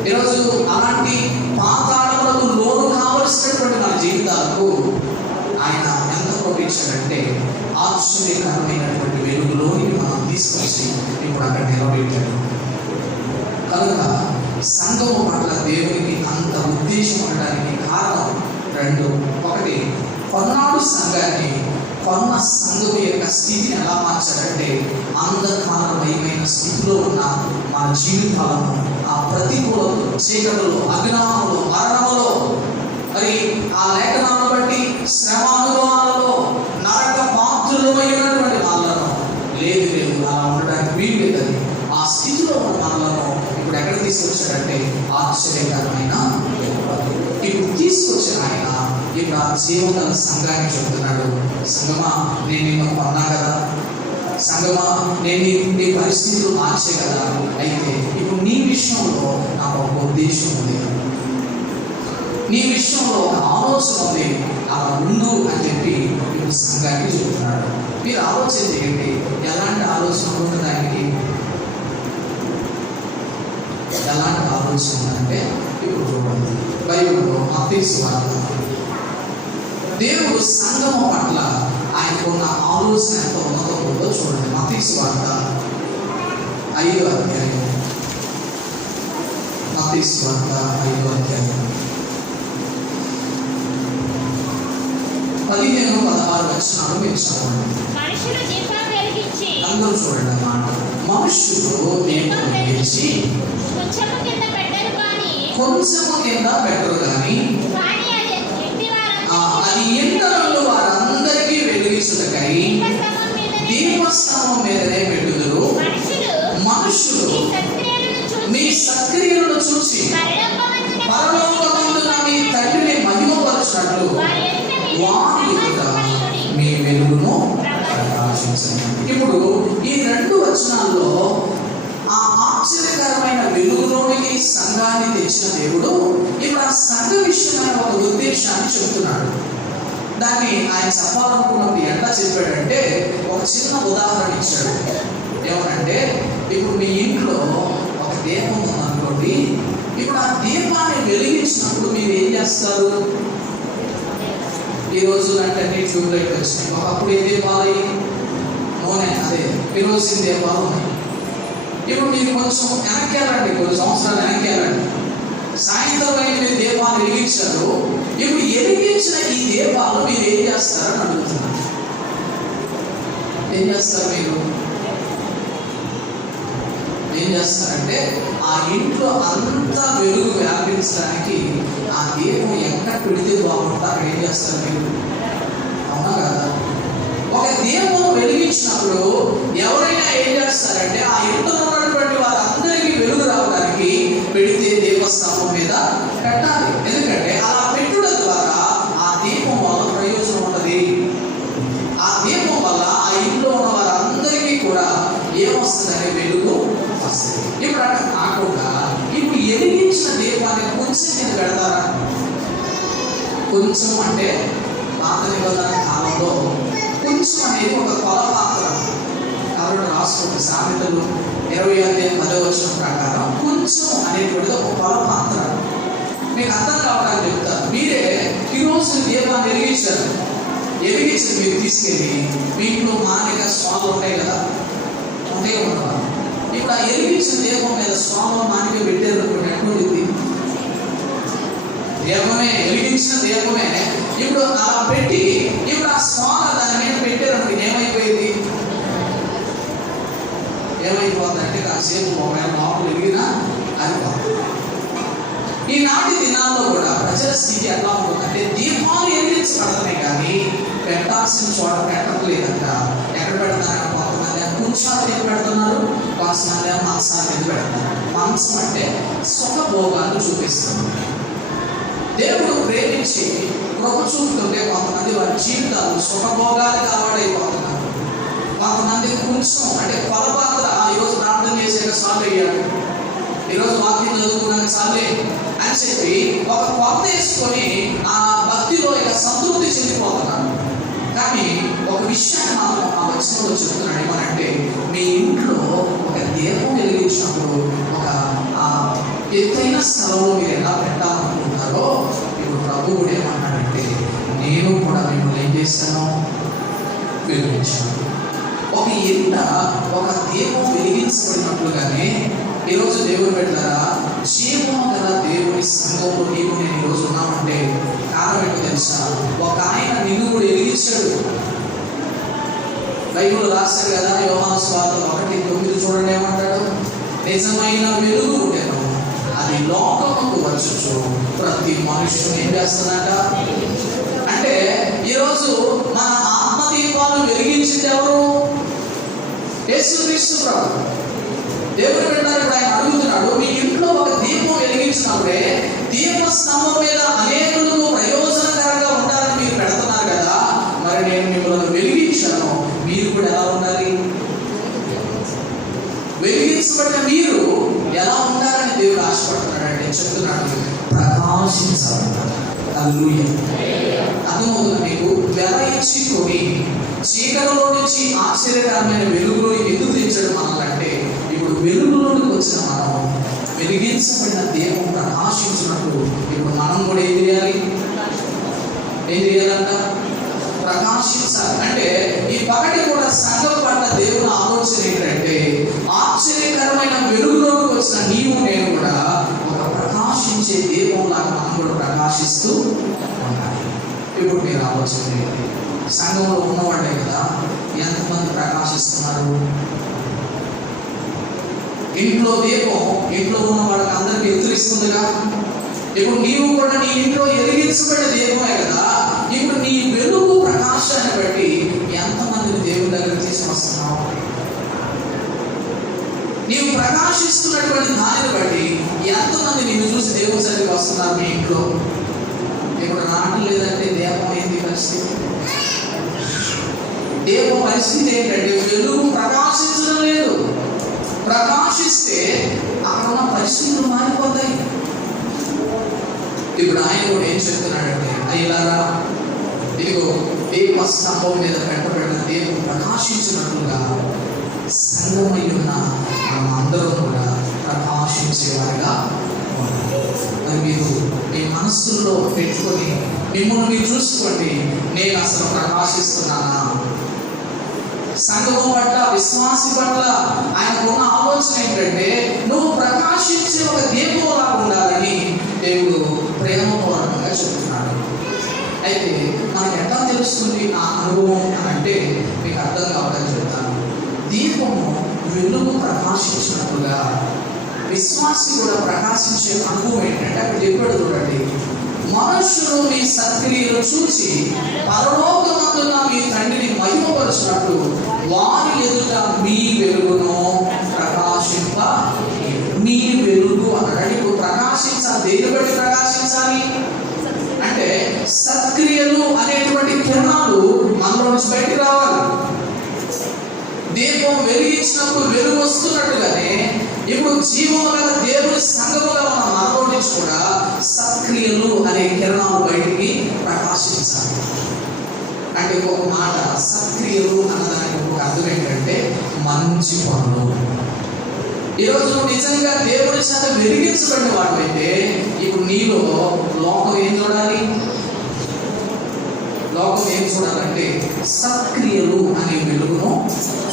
ఈరోజు అలాంటి పాతాళములకు లోను కావలసినటువంటి మన జీవితాలకు ఆయన ఎంత పంపించాడంటే ఆశ్చర్యకరమైనటువంటి వెలుగులోని మనం తీసుకొచ్చి ఇప్పుడు అక్కడ నిలబెట్టాడు. కనుక సంఘము పట్ల దేవునికి అంత ఉద్దేశం ఉండడానికి కారణం 2. ఒకటి, కొన్నాడు సంఘాన్ని, కొన్న సంఘం యొక్క స్థితిని ఎలా మార్చాడంటే అంధకారమయమైన స్థితిలో ఉన్న మన జీవితాలను ఆ ప్రతికూల చీకటిలో, అజ్ఞానంలో, మరణంలో, మరి ఆ లేఖనాలను బట్టి శ్రమ అనుభవాలలో నరక పాత్రులమైనటువంటి వాళ్ళను లేదు అలా ఉండడానికి వీలు లేదని ఆ స్థితిలో ఉన్న వాళ్ళను ఇప్పుడు ఎక్కడ తీసుకొచ్చాడంటే ఆశ్చర్యకరమైన ఇప్పుడు తీసుకొచ్చిన ఆయన ఇప్పుడు ఆ జీవన సంఘాన్ని చెబుతున్నాడు. సంగమా, నేను నిన్ను కొన్నా కదా, సంగమా నేను నీ పరిస్థితులు మార్చే కదా, అయితే ఇప్పుడు నీ విషయంలో నాకు ఒక ఉద్దేశం ఉంది, నీ విషయంలో ఒక ఆలోచన ఉంది, అలా ఉండు అని చెప్పి ఇప్పుడు సంఘానికి చెబుతున్నాడు. మీరు ఆలోచన చేయండి, ఎలాంటి ఆలోచన ఉంటుంది ఆయనకి. మత్తయి సువార్త. దేవుడు సంఘము పట్ల ఆయనకున్న ఆలోచన ఎంత ఉన్నతం ఉందో చూడండి. మత్తయి సువార్త 5వ అధ్యాయం. మత్తయి సువార్త 5వ అధ్యాయం 15-16 వచనాలు మీరు చదవండి. అందరూ చూడండి అన్నమాట. మనుషులు దీపం వెలిగించి కొంచెము కింద పెట్టరు కానీ అది ఎంతలో వారందరికీ వెలిగించుటకై దీపస్తంభం మీదనే పెట్టుదురు. మనుషులు మీ సత్క్రియలను చూసి పరలోకమందున మీ తండ్రిని మహిమపరచినట్లు వారి ఎదుట మీ వెలుగును ప్రకాశించండి. ఇప్పుడు ఈ 2 వచనాల్లో ఆ ఆశ్చర్యకరమైన వెలుగులోనికి సంఘాన్ని తెచ్చిన దేవుడు ఇప్పుడు ఆ సంఘ విషయమైన ఒక ఉద్దేశాన్ని చెబుతున్నాడు. దాన్ని ఆయన చెప్పాలనుకున్నప్పుడు ఎట్లా చెప్పాడంటే ఒక చిన్న ఉదాహరణ ఇచ్చాడు. ఏమనంటే, ఇప్పుడు మీ ఇంట్లో ఒక దీపం ఉందనుకోండి. ఇప్పుడు ఆ దీపాన్ని వెలిగించినప్పుడు మీరు ఏం చేస్తారు? ఈ రోజు అంటే ట్యూబ్ లైట్ వచ్చినాయి. ఒకప్పుడు ఏ దీపాలు? నూనె, అదే కిరోసిన్ దీపాలు ఉన్నాయి. ఇప్పుడు మీరు కొంచెం వెనక్కేళ్ళండి, కొన్ని సంవత్సరాలు వెనక్కేళ్ళండి. సాయంత్రం మీరు దీపాలు వెలిగించారు. ఇప్పుడు వెలిగించిన ఈ దీపాలు మీరు ఏం చేస్తారని అడుగుతున్నారు. ఏం చేస్తారు? మీరు ఏం చేస్తారంటే ఆ ఇంట్లో అంతా వెలుగు వ్యాపించడానికి ఆ దీపం ఎక్కడ పెడితే బాగుంటుందో అక్కడ ఏం చేస్తారు మీరు? అవునా కదా? ఒక దీపం వెలిగించినప్పుడు ఎవరైనా ఏం చేస్తారంటే ఆ ఇంట్లో ఉన్నటువంటి వారందరికీ వెలుగు రావడానికి పెడితే దీపస్తంభం మీద పెట్టాలి. ఎందుకంటే అలా పెట్టుట ద్వారా ఆ దీపం వల్ల ప్రయోజనం ఉన్నది. ఆ దీపం వల్ల ఆ ఇంట్లో ఉన్న వారందరికీ కూడా ఏమొస్తుందంటే వెలుగు వస్తుంది. ఇప్పుడు అక్కడ కాకుండా ఇప్పుడు వెలిగించిన దీపాన్ని కొంచెం కింద పెడతారా? కొంచెం అంటే పాత నిబంధన కాలంలో కొంచెం అనేది ఒక కొల పాత్ర. కాబట్టి రాసుకుంటే సామెతలు 25:10 ప్రకారం కొంచెం అనేటువంటిది ఒక కొల పాత్ర. మీకు అర్థం కావడానికి చెప్తారు. మీరే కిరోసిన్ దీపాన్ని వెలిగించారు. వెలిగించి మీరు తీసుకెళ్ళి మీ ఇంట్లో మానిక స్వాములు ఉంటాయి కదా, ఉంటాయి ఉంటారు. ఇప్పుడు ఆ వెలిగించిన దీపం మీద స్వాములు మానిక పెట్టారు అనుకోండి, ఎటువంటిది? దీపమే, వెలిగించిన దీపమే. ఇప్పుడు అలా పెట్టి ఇప్పుడు ఆ స్వామ దాని మీద పెట్టారనుకో ఏమైపోయింది? ఏమైపోతుందంటే కాసేపు ఒకవేళ మామూలు వెలిగినా అది పోతుంది. ఈనాటి దినాల్లో కూడా ప్రజల స్థితి ఎట్లా ఉంటుందంటే దీపాలు వెలిగించబడతాయి కానీ పెట్టాల్సిన చోట పెట్టట్లేదంట. ఎక్కడ పెడతారంటే కొంతమంది కూర్చోాల మీద పెడుతున్నారు, కొంతమంది మంచాల మీద పెడుతున్నారు. మంచం అంటే సుఖభోగాన్ని చూపిస్తుంది. దేవుడు ప్రేమించి కృప చూపుతుంటే కొంతమంది వారి జీవితాలు సుఖభోగాలు కావాలైపోతున్నారు. కొంతమంది కొంచెం అంటే పొలపాత్ర, ఈరోజు ప్రార్థన చేసాక సాల్వ్ అయ్యాడు, ఈరోజు వాక్యం చదువుకున్నాక సాల్వే అని చెప్పి ఒక కొత్త వేసుకొని ఆ భక్తిలో ఇక సంతృప్తి చెందిపోతున్నారు. కానీ ఒక విషయాన్ని మాత్రం ఆ వచనంలో చెప్తున్నాడు. ఏమనంటే మీ ఇంట్లో ఒక దీపం వెలిగించినప్పుడు ఒక ఎత్తైన స్థలంలో మీరు ఎలా పెట్టాలనుకుంటున్నారో ఇప్పుడు ప్రభు కూడా ఏమన్నాడంటే నేను కూడా మిమ్మల్ని ఏం చేశాను? వెలిగించాను. ఒక ఇంట ఒక దీపం వెలిగించబడినట్లుగానే ఈరోజు దేవుడు పెట్టారా జీవం గల దేవుని సంఘంలో నీవు నేను ఈరోజు ఉన్నామంటే కారణం ఏంటో తెలుసా? ఒక ఆయన నిన్ను కూడా వెలిగించాడు. బైబిల్ రాశారు కదా, యోహాను సువార్త 1:9 చూడండి ఏమంటాడు? నిజమైన వెలుగు ఉండేను, అది లోకముకు వచ్చుచు ప్రతి మనుషుని ఏం చేస్తుందట అంటే ఈరోజు మన ఆత్మదీపాలు వెలిగించింది ఎవరు? యేసుక్రీస్తు ప్రభు. దేవుడు పెట్టారు. ఇప్పుడు ఆయన అడుగుతున్నాడు, మీ ఇంట్లో ఒక దీపం వెలిగించినప్పుడే దీపస్తంభం మీద అనేకులకు ప్రయోజనకరంగా ఉండాలని మీరు పెడుతున్నారు కదా, మరి నేను మిమ్మల్ని వెలిగించాను, మీరు కూడా ఎలా ఉండాలి? వెలిగించబడిన మీరు ఎలా ఉండాలని దేవుడు ఆశపడుతున్నాడంటే చెప్తున్నాడు, ప్రకాశించాలన్నాడు. హల్లెలూయా. అర్థమవుతుంది మీకు? వెల ఇచ్చి కొని చీకటిలో నుంచి ఆశ్చర్యకరమైన వెలుగులోకి ఎందుకు తెచ్చాడు మనల్ని? ఇప్పుడు వెలుగులోనికి వచ్చిన మనం వెలిగించబడిన దీపం ప్రకాశించినట్టు ఇప్పుడు మనం కూడా ఏం చేయాలి? ఏం చేయాలంట? ప్రకాశించాలి. అంటే ఈ పగటి కూడా సంఘం పట్ల దేవుని ఆలోచన ఏంటంటే, ఆశ్చర్యకరమైన వెలుగులోకి వచ్చిన నీవు నేను కూడా ఒక ప్రకాశించే దీపంలాగా మనం కూడా ప్రకాశిస్తూ ఉండాలి. ఇప్పుడు మీరు ఆలోచన చేయండి, సంఘంలో ఉన్నవాడే కదా, ఎంతమంది ప్రకాశిస్తున్నారు? ఇంట్లో దీపం ఇంట్లో ఉన్న వాళ్ళకి అందరికీ ఎదురిస్తుందిగా. ఇప్పుడు నీవు కూడా నీ ఇంట్లో ఎరిగించబడిన దీపమే కదా. ఇప్పుడు నీ వెలుగు ప్రకాశాన్ని బట్టి ఎంతమందిని దేవుని దగ్గర తీసుకొస్తున్నావు? నీవు ప్రకాశిస్తున్నటువంటి దానిని బట్టి ఎంతమంది నిన్ను చూసి దేవుని సరికి వస్తున్నారు మీ ఇంట్లో? ఇప్పుడు రావడం లేదంటే దీపం ఏంటి పరిస్థితి? దీపం పరిస్థితి ఏంటంటే వెలుగు ప్రకాశించడం లేదు. ప్రకాశిస్తే అక్కడ ఉన్న పరిస్థితులు మారిపోతాయి. ఇప్పుడు ఆయన కూడా ఏం చెప్తున్నాడంటే, అయ్యలారా, ఇదిగో దీప స్తంభం మీద పెట్టబడిన దీపం ప్రకాశించినట్లుగా సంఘమై ఉన్న మనం అందరం కూడా ప్రకాశించేవారుగా ఉండాలి. మరి మీరు మీ మనస్సుల్లో పెట్టుకొని మిమ్మల్ని మీరు చూసుకోండి, నేను అసలు ప్రకాశిస్తున్నానా? సంఘం పట్ల, విశ్వాసి పట్ల ఆయనకున్న ఆలోచన ఏంటంటే, నువ్వు ప్రకాశించే ఒక దీపంలా ఉండాలని దేవుడు ప్రేమపూర్వకంగా చెప్తున్నాడు. అయితే మనకు ఎట్లా తెలుస్తుంది ఆ అనుభవం అని అంటే, మీకు అర్థం కావాలని చెప్తాను. దీపము వెలుగు ప్రకాశించినట్టుగా విశ్వాసి కూడా ప్రకాశించే అనుభవం ఏంటంటే, అక్కడ చెప్పాడు చూడండి, మనుషులు మీ సత్క్రియలు చూసి పరలోకమందున్న మీ తండ్రిని మహిమపరచినట్లు వారి ఎదుట మీ వెలుగును ప్రకాశింప. మీ వెలుగు అన్నాడు. ఇప్పుడు ప్రకాశించాలి. దేని బట్టి ప్రకాశించాలి అంటే, సత్క్రియలు అనేటువంటి కిరణాలు మనలో నుంచి బయటికి రావాలి. దీపం వెలిగించినప్పుడు వెలుగు వస్తున్నట్టుగానే ఇప్పుడు జీవముల దేవుని సంఘముగా ఉన్న మనలో నుంచి కూడా సత్క్రియలు అనే కిరణాలు బయటికి ప్రకాశించాలి. అంటే ఒక మాట, సత్క్రియలు అన్నదానికి ఒక అర్థం ఏంటంటే మంచి పనులు. ఈరోజు నువ్వు నిజంగా దేవుని చేత వెలిగించబడిన వాడు అయితే, ఇప్పుడు నీలో లోకం ఏం చూడాలి? లోకం ఏం చూడాలంటే సత్క్రియలు అనే వెలుగును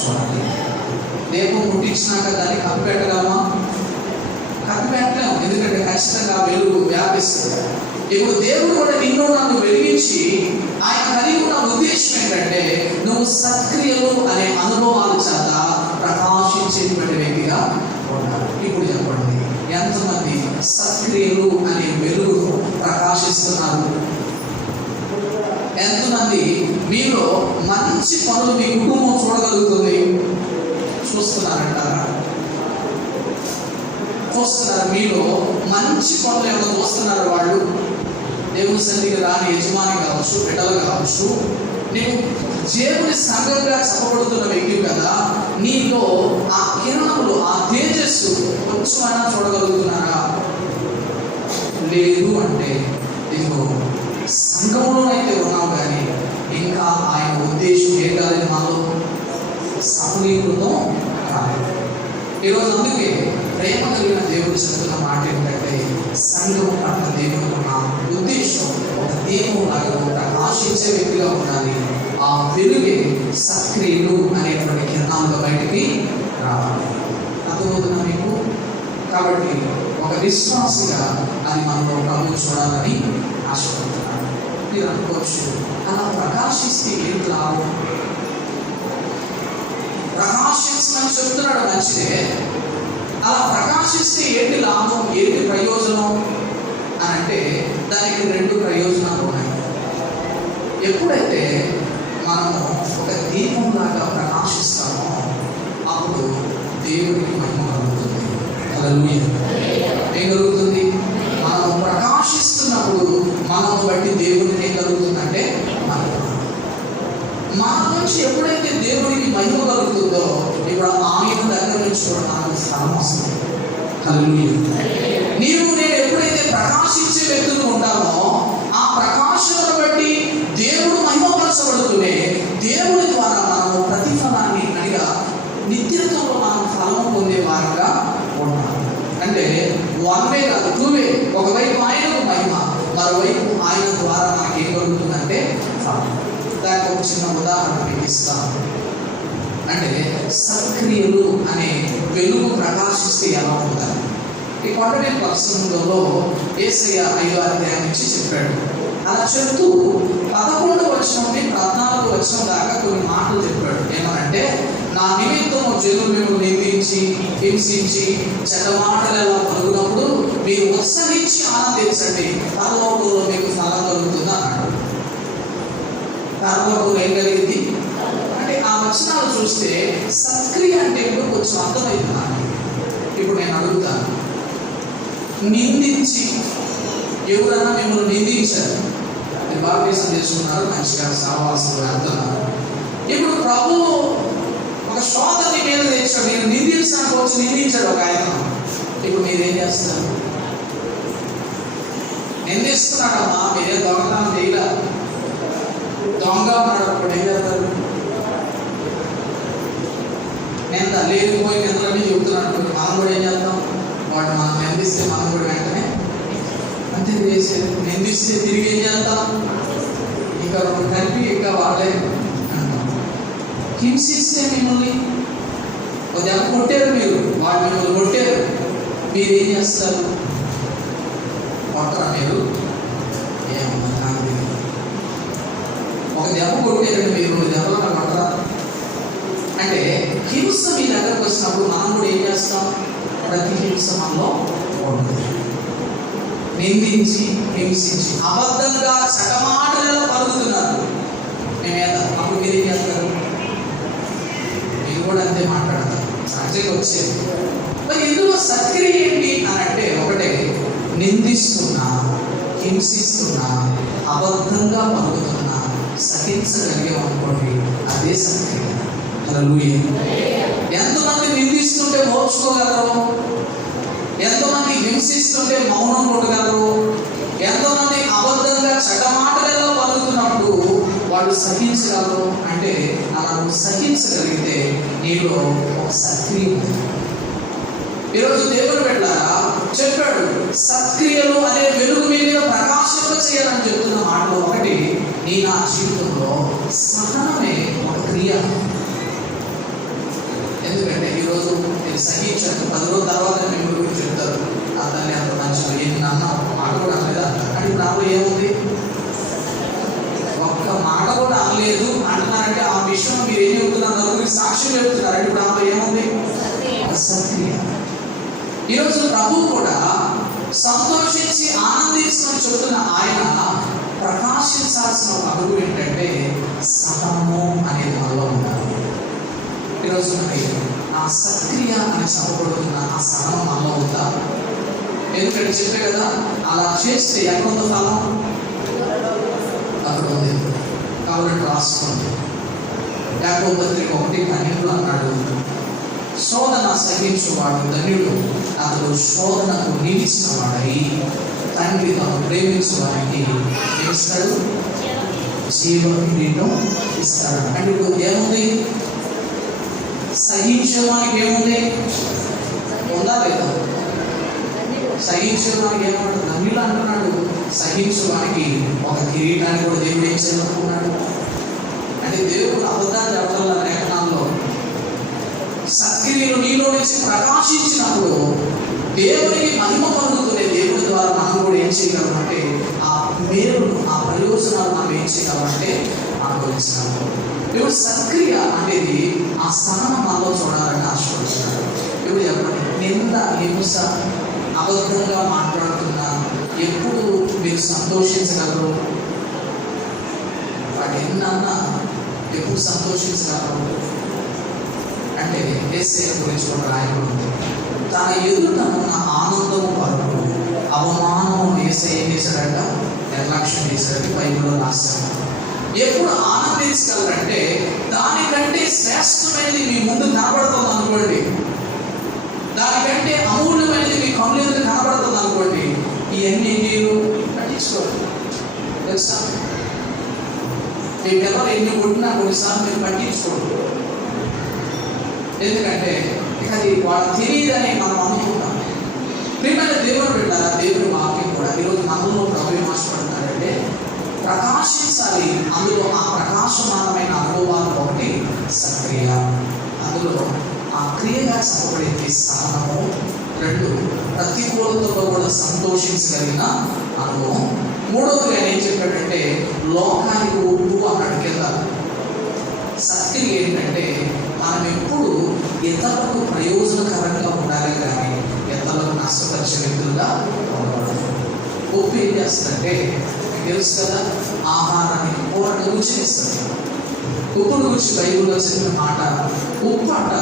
చూడాలి. దీపం ముట్టించినాక దాన్ని కప్పిపెట్టగలమా? కప్పిపెట్టలేము, ఎందుకంటే ఖచ్చితంగా వెలుగు వ్యాపిస్తుంది. ఇప్పుడు దేవుడు కూడా నిన్ను నన్ను వెలిగించి ఆయన కలిగి ఉన్న ఉద్దేశం ఏంటంటే, నువ్వు సత్క్రియలు అనే అనుభవాల చేత ప్రకాశించేటువంటి వ్యక్తిగా ఉండాలి. ఇప్పుడు చెప్పండి, ఎంతమంది సత్క్రియలు అనే వెలుగును ప్రకాశిస్తున్నారు? ఎంతమంది మీలో మంచి పనులు మీ కుటుంబం చూడగలుగుతుంది? చూస్తున్నారంటారా? చూస్తున్నారు. మీలో మంచి పనులు ఏమైనా చూస్తున్నారు? వాళ్ళు దేవుని సన్నిధికి రాని యజమాని కావచ్చు, బిడ్డలు కావచ్చు, నీవు దేవుని సంఘంగా చెప్పబడుతున్న వ్యక్తి కదా, నీలో ఆ కిరణములు, ఆ తేజస్సు కొంచెమైనా చూడగలుగుతున్నారా? లేదు అంటే ఇదిగో సంఘంలోనైతే ఉన్నావు, కానీ ఇంకా ఆయన ఉద్దేశం ఏం కాలేదు, మనలో సఫలీకృతం కాలేదు. ఈరోజు అందుకే ప్రేమ కలిగిన దేవుడు చెప్తున్న మాట ఏంటంటే, సంఘం పట్ల దేవుడు ఉన్న ఉద్దేశం ఒక దీపంలాగా ప్రకాశించే వ్యక్తిగా ఉండాలి. ఆ వెలుగే సత్క్రియలు అనేటువంటి కిరణాలుగా బయటికి రావాలి. అర్థమవుతున్నా మీకు? కాబట్టి ఒక విశ్వాసిగా అది మనలో ప్రభు చూడాలని ఆశపడుతున్నాను. మీరు అనుకోవచ్చు, అలా ప్రకాశిస్తే ఏంటి లాభం? ప్రకాశించమని చెప్తున్నాడు, మంచిదే. అలా ప్రకాశిస్తే ఏంటి లాభం, ఏంటి ప్రయోజనం అని అంటే, దానికి రెండు ప్రయోజనాలు ఉన్నాయి. ఎప్పుడైతే మనము ఒక దీపంలాగా ప్రకాశిస్తామో అప్పుడు దేవుడికి మహిమ కలుగుతుంది. హల్లెలూయా. ఏం కలుగుతుంది? మనము ప్రకాశిస్తున్నప్పుడు మనము బట్టి దేవుడికి ఏం కలుగుతుందంటే మహిమ. మన నుంచి ఎప్పుడైతే దేవుడికి మహిమ కలుగుతుందో, ఇప్పుడు ఆయన దగ్గర నుంచి కూడా మనకు స్థలం వస్తుంది. హల్లెలూయా. నీవు నేను ఎప్పుడైతే ప్రకాశించే వ్యక్తులు ఉంటామో, ఆ ప్రకాశమును బట్టి దేవుడు మహిమపరచబడుతూనే దేవుడి ద్వారా మనము ప్రతిఫలాన్ని అడిగా నిత్యత్వంలో మనం ఫలము పొందే వారుగా ఉంటాం. అంటే వన్ వే కాదు, టూ వే. ఒకవైపు ఆయనకు మహిమ, మరోవైపు ఆయన ద్వారా మనకి ఏం కలుగుతుందంటే దానికి ఒక చిన్న ఉదాహరణ మీకు ఇస్తాను. అంటే సత్క్రియలు అనే వెలుగు ప్రకాశిస్తే ఎలా ఉండాలి? ఈ కొండమీద ప్రసంగంలో యేసయ్య 5వ అధ్యాయం నుంచి చెప్పాడు. అలా చెప్తూ 11వ వచనం నుండి 14వ వచనం దాకా కొన్ని మాటలు చెప్పాడు. ఏమనంటే, నా నిమిత్తము జనులు మేము నిందించి హింసించి చెడ్డ మాటలు ఎలా పలుకున్నప్పుడు మీరు ఉత్సహించి ఆనందించండి, పరలోకంలో మీకు ఫలం కలుగుతుంది అన్నాడు. పరలోకంలో ఏం కలిగింది అంటే, ఆ వచనాలు చూస్తే సత్క్రియ అంటే ఏంటో కొంచెం అర్థమవుతున్నాను. ఇప్పుడు నేను అడుగుతాను, నిందించి ఎవరన్నా మిమ్మల్ని నిందించారు, బాప్తిసం తీసుకున్నారు, మంచిగా సహవాసం వెళ్తున్నారు. ఇప్పుడు ప్రభు ఒక శోధని మీద తెచ్చాడు, నేను నిందించడానికి వచ్చి నిందించాడు ఒక ఆయన. ఇప్పుడు మీరేం చేస్తారు? నిందిస్తున్నాడమ్మా, మీరే దొంగతనం చేయలే, దొంగ ఉన్నాడు, అప్పుడు ఏం చేస్తారు? నింద లేకపోయి నిందలన్నీ చెబుతున్నాడు. మనం కూడా ఏం చేస్తాం? వాడు మనం నిందిస్తే మనం కూడా వెంటనే అంతే చేసేది. నిందిస్తే తిరిగి ఏం చేస్తాం? ఇంకా రెండు కలిపి ఇంకా వాళ్ళే అంటాం. హింసిస్తే మిమ్మల్ని ఒక దెబ్బ కొట్టారు, మీరు వాళ్ళు మిమ్మల్ని కొట్టారు, మీరేం చేస్తారు? కొట్టరా మీరు? ఏమన్నా నాకు ఒక దెబ్బ కొట్టారండి, మీరు 2 దెబ్బలు కొట్టరా? అంటే హింస మీ దగ్గరకు వచ్చినప్పుడు మనం కూడా ఏం చేస్తాం? ప్రతి హింస మనలో ఉంటుంది. నిందించి హింసించి అబద్ధంగా చటమాటలలో పలుకుతున్నారు మేమేదా, అప్పుడు మీరేం చేస్తారు? మీరు కూడా అంతే మాట్లాడతారు, సహజంగా వచ్చేది. మరి ఇందులో సత్క్రియ ఏంటి అని అంటే, ఒకటే నిందిస్తున్నా, హింసిస్తున్నా, అబద్ధంగా పలుకుతున్నా సహించగలిగాం అనుకోండి, అదే సత్క్రియ. ఎంతమంది నిందిస్తుంటే మోర్చుకోగలరు? ఎంతమంది హింసిస్తుంటే మౌనం ఉండగలరు? ఎంతమంది అబద్ధంగా చెడ్డమాటలలో పలుకుతున్నప్పుడు వాళ్ళు సహించగలరు? అంటే అలా నువ్వు సహించగలిగితే నీలో ఒక సత్క్రియ ఉంది. ఈరోజు దేవుడు వెళ్ళారా చెప్పాడు, సత్క్రియలు అనే వెలుగు మీద ప్రకాశింప చేయాలని చెప్తున్న మాటలు ఒకటి, నీ నా జీవితంలో సహనమే ఒక క్రియ. ఎందుకంటే ఈరోజు నేను సహించాను, 10 రోజుల తర్వాత మేము గురించి చెప్తారు, ఆ తల్లి అంత మంచిగా ఏంటి నాన్న మాట కూడా అనలేదా అంటే, ఇప్పుడు నాలో ఏముంది? ఒక్క మాట కూడా అనలేదు అంటున్నారంటే ఆ విషయం మీరు ఏం చెబుతున్నారు? నలుగురికి సాక్ష్యం చెబుతున్నారు అంటే, ఇప్పుడు నాలో ఏముంది? సత్క్రియ. ఈరోజు ప్రభు కూడా సంతోషించి ఆనందించమని చెబుతున్న ఆయన ప్రకాశించాల్సిన ఒక అడుగు ఏంటంటే సహనము అనేది మనలో ఉండాలి. ఈరోజు ఆ సత్క్రియ అని చెప్పబడుతున్న ఆ సహనం మనలో ఉందా? ఎందుకంటే చెప్పే కదా, అలా చేస్తే ఎక్కడ ఫలం? అక్కడ ఉంది. కాబట్టి రాసుకోండి. యాకోబు పత్రిక 1:12 అన్నాడు, శోధన సహించువాడు ధన్యుడు, అతడు శోధనకు నిలిచిన వాడై తండ్రి తాను ప్రేమించు వారికి ఏమిస్తాడు? జీవకిరీటం ఇస్తాడు. అంటే ఇప్పుడు ఏముంది? సహించడానికి ఏముంది? ఉందా లేదా? సహించడానికి ఏమన్నాడు? ధన్యులు అంటున్నాడు. సహించడానికి ఒక కిరీటాన్ని కూడా దేవుడు ఏం చేయాలనుకున్నాడు అంటే, దేవుడు అబద్ధాలు చెప్పడం లేఖనాల్లో సత్క్రియలు నీలో నుంచి ప్రకాశించినప్పుడు దేవునికి మహిమ కలుగుతున్న దేవుడి ద్వారా మనం కూడా ఏం చేయగలమంటే ఆ మేలు, ఆ ప్రయోజనాలు మనం ఏం చేయగలమంటే అనుభవించగలం. ఇప్పుడు సత్క్రియ అనేది ఆ స్థానం మనలో చూడాలని ఆశపడుతున్నాడు. ఇప్పుడు చెప్పండి, నింద హింస అబద్ధంగా మాట్లాడుతున్నా ఎప్పుడు మీరు సంతోషించగలరు? వాటి ఎన్నన్నా ఎప్పుడు సంతోషించగలరు అంటే, యేసయ్య గురించి కూడా రాయబడింది, తన ఎదుట ఉన్న ఆనందము పరుడు అవమానము యేసయ్య ఏం చేశాడంట? నిర్లక్ష్యం చేశాడని బైబిల్లో రాశాడు. ఎప్పుడు ఆనందించగలరంటే, దానికంటే శ్రేష్టమైనది మీ ముందు కనబడుతుంది అనుకోండి, దానికంటే అమూల్యమైనది మీ కన్నుల ముందు కనబడుతుంది అనుకోండి, ఇవన్నీ మీరు పట్టించుకోరు. తెలుసా, మీ పిల్లలు ఎన్ని కొట్టినా కొన్నిసార్లు మీరు పట్టించుకోరు. ఎందుకంటే ఇక అది వాళ్ళు తెలియదని మనం అనుకుంటాం. ప్రియమైన దేవుని బిడ్డలారా, దేవుని వాక్యం కూడా ఈరోజు మనలో ప్రభు ఏం ఆశపడతాడంటే ప్రకాశించాలి. అందులో ఆ ప్రకాశమానమైన అనుభవాలు ఒకటి సక్రియ, అందులో ఆ క్రియగా చెప్పబడింది సహనము. 2 ప్రతికూలతలో కూడా సంతోషించగలిగిన అనుభవం. 3వదిగా ఏం చెప్పాడంటే లోకానికి ఉప్పు అన్నాడు కింద. సక్రియ ఏంటంటే మనం ఎప్పుడు ఇతరులకు ప్రయోజనకరంగా ఉండాలి కానీ ఇతరులకు నష్టపరిచే వ్యక్తులుగా ఉండకూడదు. ఉప్పు ఏం చేస్తుందంటే తెలుసు కదా, ఆహారాన్ని పూర్ణ రుచి ఇస్తుంది. ఉప్పును గురించి బైబిల్లో చెప్పిన మాట, ఉప్పు అంట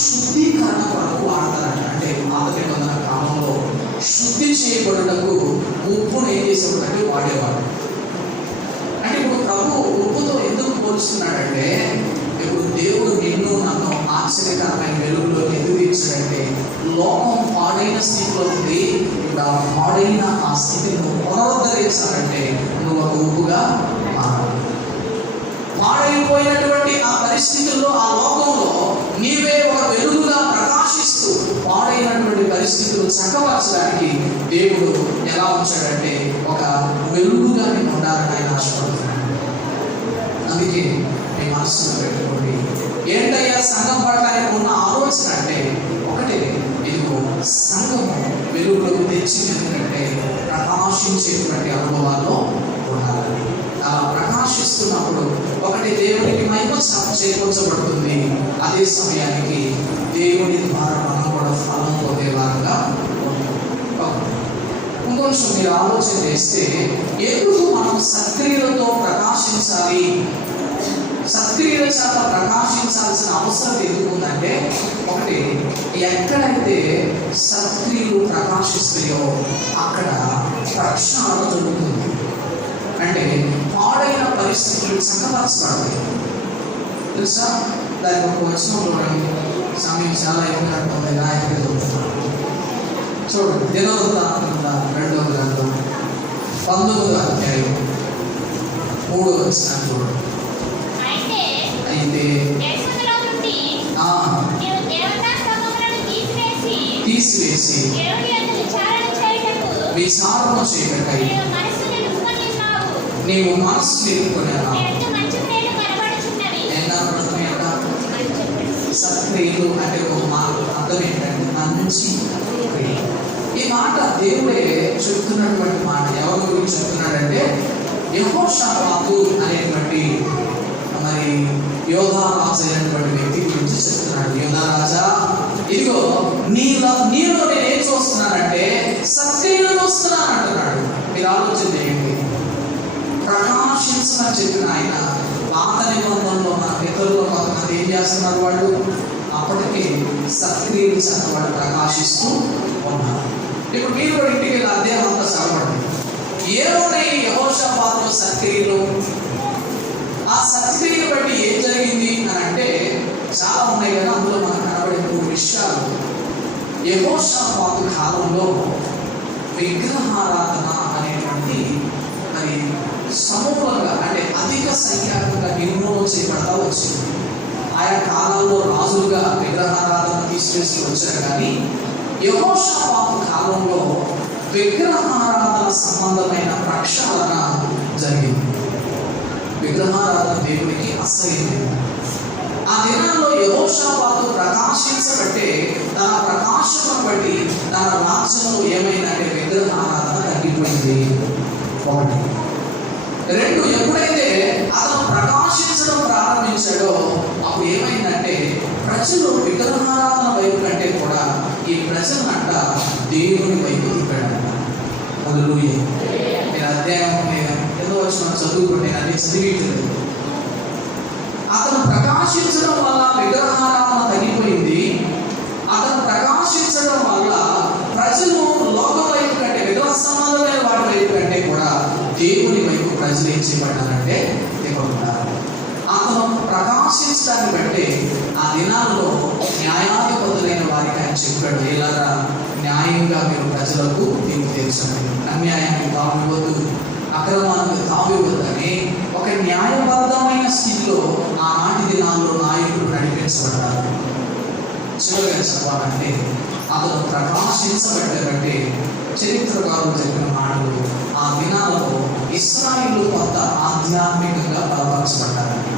శుద్ధీకరణ కొరకు వాడతారంట. అంటే పాత నిబంధన కాలంలో శుద్ధి చేయబడుటకు ఉప్పును ఏం చేసేవాడంటే వాడేవాడు. అంటే ఇప్పుడు ప్రభు ఉప్పుతో ఎందుకు పోలుస్తున్నాడంటే, ఇప్పుడు దేవుడు నిన్ను నన్ను ఆశ్చర్యకరమైన వెలుగులోకి ఎందుకు ఇచ్చాడంటే, లోకం పాడైన స్థితిలో ఉంది. ఇప్పుడు ఆ పాడైన ఆ స్థితిని నువ్వు పునరుద్ధరించాలంటే నువ్వు ఒక ఉప్పుగా మారాలి. పాడైపోయినటువంటి ఆ పరిస్థితుల్లో, ఆ లోకంలో నీవే ఒక వెలుగుగా ప్రకాశిస్తూ పాడైనటువంటి పరిస్థితులు చక్కపరచడానికి దేవుడు ఎలా ఉంచాడంటే ఒక వెలుగుగా నేను ఉండాలని ఆయన ఆశపడుతున్నాడు. అందుకే మీ మనసులో పెట్టుకోండి, ఏంటయ్యా సంఘం పట్ల ఉన్న ఆలోచన అంటే ఒకటే, ఇదిగో సంఘము వెలుగులోకి తెచ్చింది ఎందుకంటే ప్రకాశించేటువంటి అనుభవాల్లో ఉండాలని. అలా ప్రకాశిస్తున్నప్పుడు ఒకటి దేవునికి మహిమ చేకూర్చబడుతుంది, అదే సమయానికి దేవుని ద్వారా మనం కూడా ఫలం పొందేవారుగా ఉంటాం. ఇంకొంచెం మీరు ఆలోచన చేస్తే ఎందుకు మనం సక్రియలతో ప్రకాశించాలి, సక్రియల చేత ప్రకాశించాల్సిన అవసరం ఎందుకు ఉందంటే, ఒకటి ఎక్కడైతే సక్రియలు ప్రకాశిస్తాయో అక్కడ ప్రక్షాళన జరుగుతుంది. అంటే పాడైన పరిస్థితులు చక్కపరచబడతాయి. తెలుసా, దానికి ఒక వచనం చూడండి, సమయం చాలా ఎక్కువ ఉంటుంది, నాయకుడు చూడండి. దినవృత్తాంతం 2వ గ్రంథం 19వ అధ్యాయం 3వ వచనం చూడండి. అయితే తీసివేసి విచారణ చేయటకై నీవు మనసు నిలుపుకునేలా సత్క్రియలు అంటే ఒక మాట అర్థం ఏంటంటే మంచి క్రియ. ఈ మాట దేవుడే చెప్తున్నటువంటి మాట. ఎవరి గురించి చెప్తున్నాడంటే యెహోషాపాతు అనేటువంటి మరి యోధా రాజు అయినటువంటి వ్యక్తి గురించి చెప్తున్నాడు. యోధా రాజా, ఇదిగో నీలో నేనేం చూస్తున్నానంటే సత్క్రియలు చూస్తున్నాను అంటున్నాడు. మీరు ఆలోచన చేయండి, ప్రకాశించమని చెప్పిన ఆయన పాత నిబంధనలో మన పితరుల్లో కొంతమంది ఏం చేస్తున్నారు, వాళ్ళు అప్పటికి సక్రియలు చేత వాళ్ళు ప్రకాశిస్తూ ఉన్నారు. ఇప్పుడు మీరు కూడా ఇంటికి వెళ్ళి అధ్యాయం అంతా చదవండి. ఏమున్నాయి యెహోషాపాతులో సక్రియలు, ఆ సక్రియలు బట్టి ఏం జరిగింది అని అంటే చాలా ఉన్నాయి కదా. అందులో మనకు కనబడే 3 విషయాలు. యెహోషాపాతు కాలంలో విగ్రహారాధన అనేటువంటి మరి సమూలంగా అంటే అధిక సంఖ్యాకంగా నిర్మూలన చేయబడతా వచ్చింది. ఆయా కాలంలో రాజులుగా విగ్రహారాధన తీసుకేసి వచ్చారు. కానీ యెహోషాపాతు కాలంలో విగ్రహారాధన సంబంధమైన ప్రక్షాళన జరిగింది. విగ్రహారాధన దేవుడికి అసహ్యమైంది. ఆ దినాల్లో యెహోషాపాతు ప్రకాశించబట్టే తన ప్రకాశం బట్టి తన రాజ్యంలో ఏమైందంటే విగ్రహారాధన తగ్గిపోయింది. 1. 2, ఎప్పుడైతే అతను ప్రకాశించడం ప్రారంభించాడో అప్పుడు ఏమైందంటే ప్రజలు విగ్రహారాధన వైపు కంటే కూడా ఈ ప్రజలంట దేవుని వైపు తిప్పాడంట. హల్లెలూయా. నేను అధ్యాయం ఏదో వచ్చిన చదువుకుంటే అన్ని చదివించలేదు. అతను ప్రకాశించడం వల్ల విగ్రహారాధన తగ్గిపోయింది. అతను ప్రకాశించడం వల్ల ప్రజలు లోకం వైపు కంటే విగ్రహ సంబంధమైన వాటి వైపు కంటే కూడా దేవుని వైపు ప్రజలు ఏం చేయబడ్డారంటే తిప్పబడ్డారు. అతను ప్రకాశించడాన్ని బట్టి ఆ దినాల్లో న్యాయాధిపతులైన వారికి ఆయన చెప్పాడు, ఇలాగా న్యాయంగా మీరు ప్రజలకు తీర్పు తీర్చండి, అన్యాయానికి తావివ్వద్దు, అక్రమానికి తావివ్వద్దని ఒక న్యాయబద్ధమైన స్థితిలో ఆనాటి దినాల్లో నాయకులు నడిపించబడ్డారు. చివరిగా చెప్పాలంటే అతను ప్రకాశించబడ్డబట్టి చరిత్రకారులు చెప్పిన మాటలు ఆ దినాలలో ఇశ్రాయేలు కొంత ఆధ్యాత్మికంగా బలపరచబడ్డారని.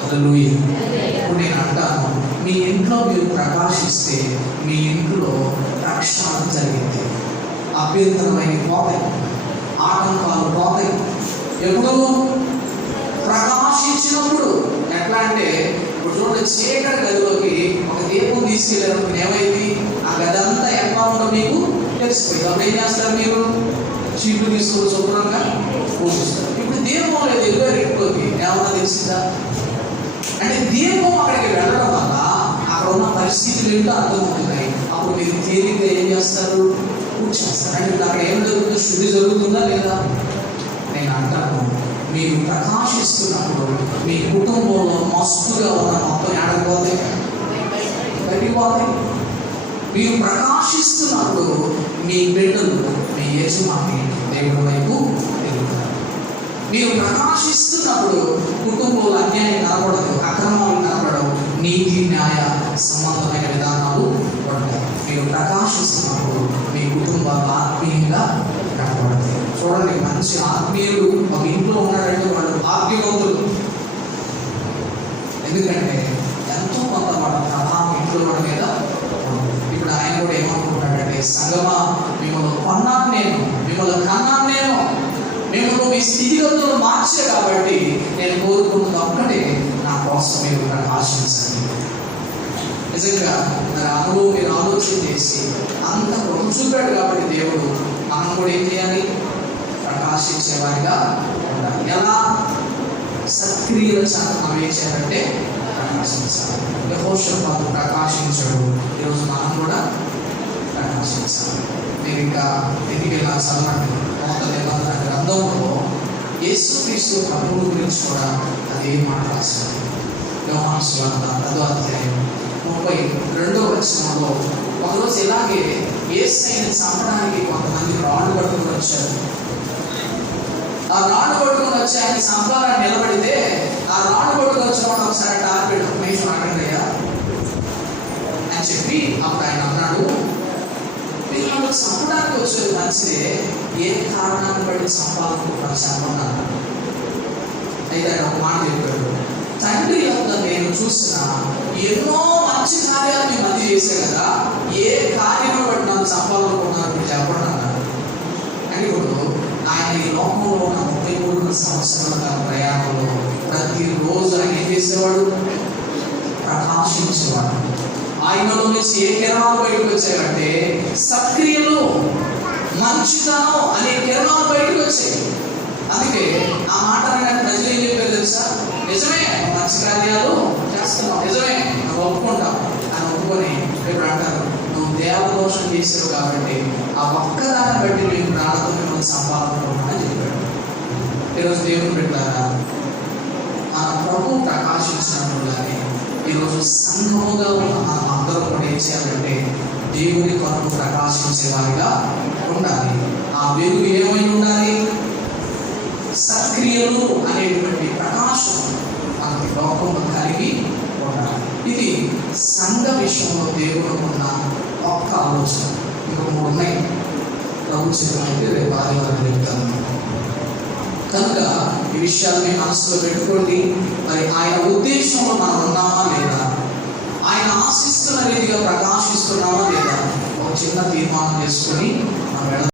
హల్లెలూయా. ఇప్పుడు నేను అంటాను, మీ ఇంట్లో మీరు ప్రకాశిస్తే మీ ఇంట్లో రక్షణ జరిగింది. అభ్యంతరమైన పోతాయి, ఆటంకాలు పోతాయి. ఎప్పుడు ప్రకాశించినప్పుడు. ఎట్లా అంటే ఇప్పుడు చూడండి, చీకటి గదిలోకి ఒక దీపం తీసుకెళ్ళినప్పుడు ఏమైంది, ఆ గది అంతా ఎట్లా ఉందో మీకు తెలిసిపోయింది. అప్పుడు ఏం చేస్తారు, మీరు చీపులు తీసుకొని శుభ్రంగా పూజిస్తారు. ఇప్పుడు దీపం లేదు, ఎదురు ఇంట్లోకి ఏమన్నా తెలిసిందా? అంటే దీపం అక్కడికి వెళ్ళడం వల్ల అక్కడ ఉన్న పరిస్థితులు ఏంటో అర్థమవుతున్నాయి. అప్పుడు మీరు తేలిగ్గా ఏం చేస్తారు, పూజ చేస్తారు. అంటే అక్కడ ఏం జరుగుతుందో శుద్ధి జరుగుతుందా లేదా? నేను అంటాను, మీరు ప్రకాశిస్తున్నప్పుడు మీ కుటుంబంలో మస్తుగా ఉన్న మొత్తం ఏడకపోతే బయటిపోతే. మీరు ప్రకాశిస్తున్నప్పుడు మీ బిడ్డలు మీ యజమాని దేవుడి వైపు తిరుగుతారు. మీరు ప్రకాశిస్తున్నప్పుడు కుటుంబంలో అన్యాయం కనబడదు, అక్రమాలు కనబడవు, నీతి న్యాయ సంబంధమైన విధానాలు ఉంటాయి. మీరు ప్రకాశిస్తున్నప్పుడు మీ కుటుంబాలు ఆత్మీయంగా కనబడతాయి. చూడండి, మంచి ఆత్మీయులు ఒక ఇంట్లో ఉన్నారంటే వాళ్ళు భాగ్యవంతులు. ఎందుకంటే ఎంతో కొంత వాళ్ళ ప్రభావం ఇంట్లో వాళ్ళ మీద. ఇప్పుడు ఆయన కూడా ఏమనుకుంటాడంటే, సంగమా మిమ్మల్ని కొన్నాను నేను, మిమ్మల్ని కన్నాను నేను, మిమ్మల్ని మీ స్థితిగతులను మార్చే కాబట్టి నేను కోరుకున్నది ఒక్కటే, నా కోసం మీరు ప్రకాశించండి. నిజంగా మరి అనుభవం మీరు ఆలోచన చేసి అంత కృప చూపాడు కాబట్టి దేవుడు, మనం కూడా ఏం చేయాలి, ప్రకాశించేవారిగా ఉండాలి. ఎలా? సక్రియల శాతం ఏం చేయాలంటే ప్రకాశించాలి. యెహోషాపాతు ప్రకాశించడు, ఈరోజు మనం కూడా ప్రకాశించాలి. మీరు ఇంకా ఎదిగేలా చదవండి. కొత్త నిబంధన గ్రంథంలో యేసుక్రీస్తు ప్రభువు గురించి కూడా అదే మాట రాశారు. యోహాను సువార్త 10వ అధ్యాయం 32వ వచనంలో ఒకరోజు ఇలాగే యేసుని చంపడానికి కొంతమంది రాళ్ళు పట్టుకుని వచ్చారు. ఆ రాళ్ళు పట్టుకుని వచ్చి ఆయన చంపాలని నిలబడితే ఆ రాళ్ళు పట్టుకుని వచ్చిన వాడు ఒకసారి టార్గెట్ నిమిషం ఆగండి అయ్యా అని చెప్పి అప్పుడు ఆయన అన్నాడు, వీళ్ళు చంపడానికి వచ్చేది మంచిదే, ఏ కారణాన్ని బట్టి చంపాలనుకుంటున్నారు చంపన్నాను. అయితే ఆయన ఒక మాట చెప్పాడు, తండ్రి యొక్క నేను చూసిన ఎన్నో మంచి కార్యాలు మీ మధ్య చేసే కదా, ఏ కార్యం బట్టి నన్ను చంపాలనుకుంటున్నారు మీరు చెప్పండి అన్నారు. అని ఇప్పుడు ఆయన ఈ లోకంలో ఉన్న 33 సంవత్సరాల ప్రయాణంలో ప్రతిరోజు ఆయన ఏం చేసేవాడు, ప్రకాశించేవాడు. ఆయనలో నుంచి ఏ కిరణాలు బయటకు వచ్చాయంటే సక్రియలు, మంచితనం అనే కిరణాలు బయటకు వచ్చాయి. అందుకే ఆ మాట ప్రజలు ఏం చెప్పారు తెలుసా, నిజమే మంచి కార్యాలు చేస్తున్నావు, నిజమే నువ్వు ఒప్పుకుంటావు అని ఒప్పుకొని ఇప్పుడు అంటారు, నువ్వు దేవదోషం చేసావు కాబట్టి ఆ ఒక్కదాన్ని బట్టి మేము ప్రాణంతో మిమ్మల్ని సంపాదించుకుంటామని చెప్పాడు. ఈరోజు దేవుని పెట్టారా, మన ప్రభు ప్రకాశించినట్లుగానే ఈరోజు సంఘముగా ఉన్న మనం అందరూ కూడా ఏం చేయాలంటే దేవుని కొరకు ప్రకాశించేవారిగా ఉండాలి. ఆ వెలుగు ఏమై ఉండాలి, సక్రియలు అనేటువంటి ప్రకాశం మనకి లోకంలో కలిగి ఉండాలి. ఇది సంఘ విషయంలో దేవుడు ఉన్న ఒక్క ఆలోచన. ఇంకొక 3 ఉన్నాయి, ప్రభు అయితే రేపు ఆదివారం చెప్తాను. కనుక ఈ విషయాన్ని మనసులో పెట్టుకోండి. మరి ఆయన ఉద్దేశంలో మనం ఉన్నామా లేదా, ఆయన ఆశిస్తున్న రీతిగా ప్రకాశిస్తున్నామా లేదా, ఒక చిన్న తీర్మానం చేసుకొని మనం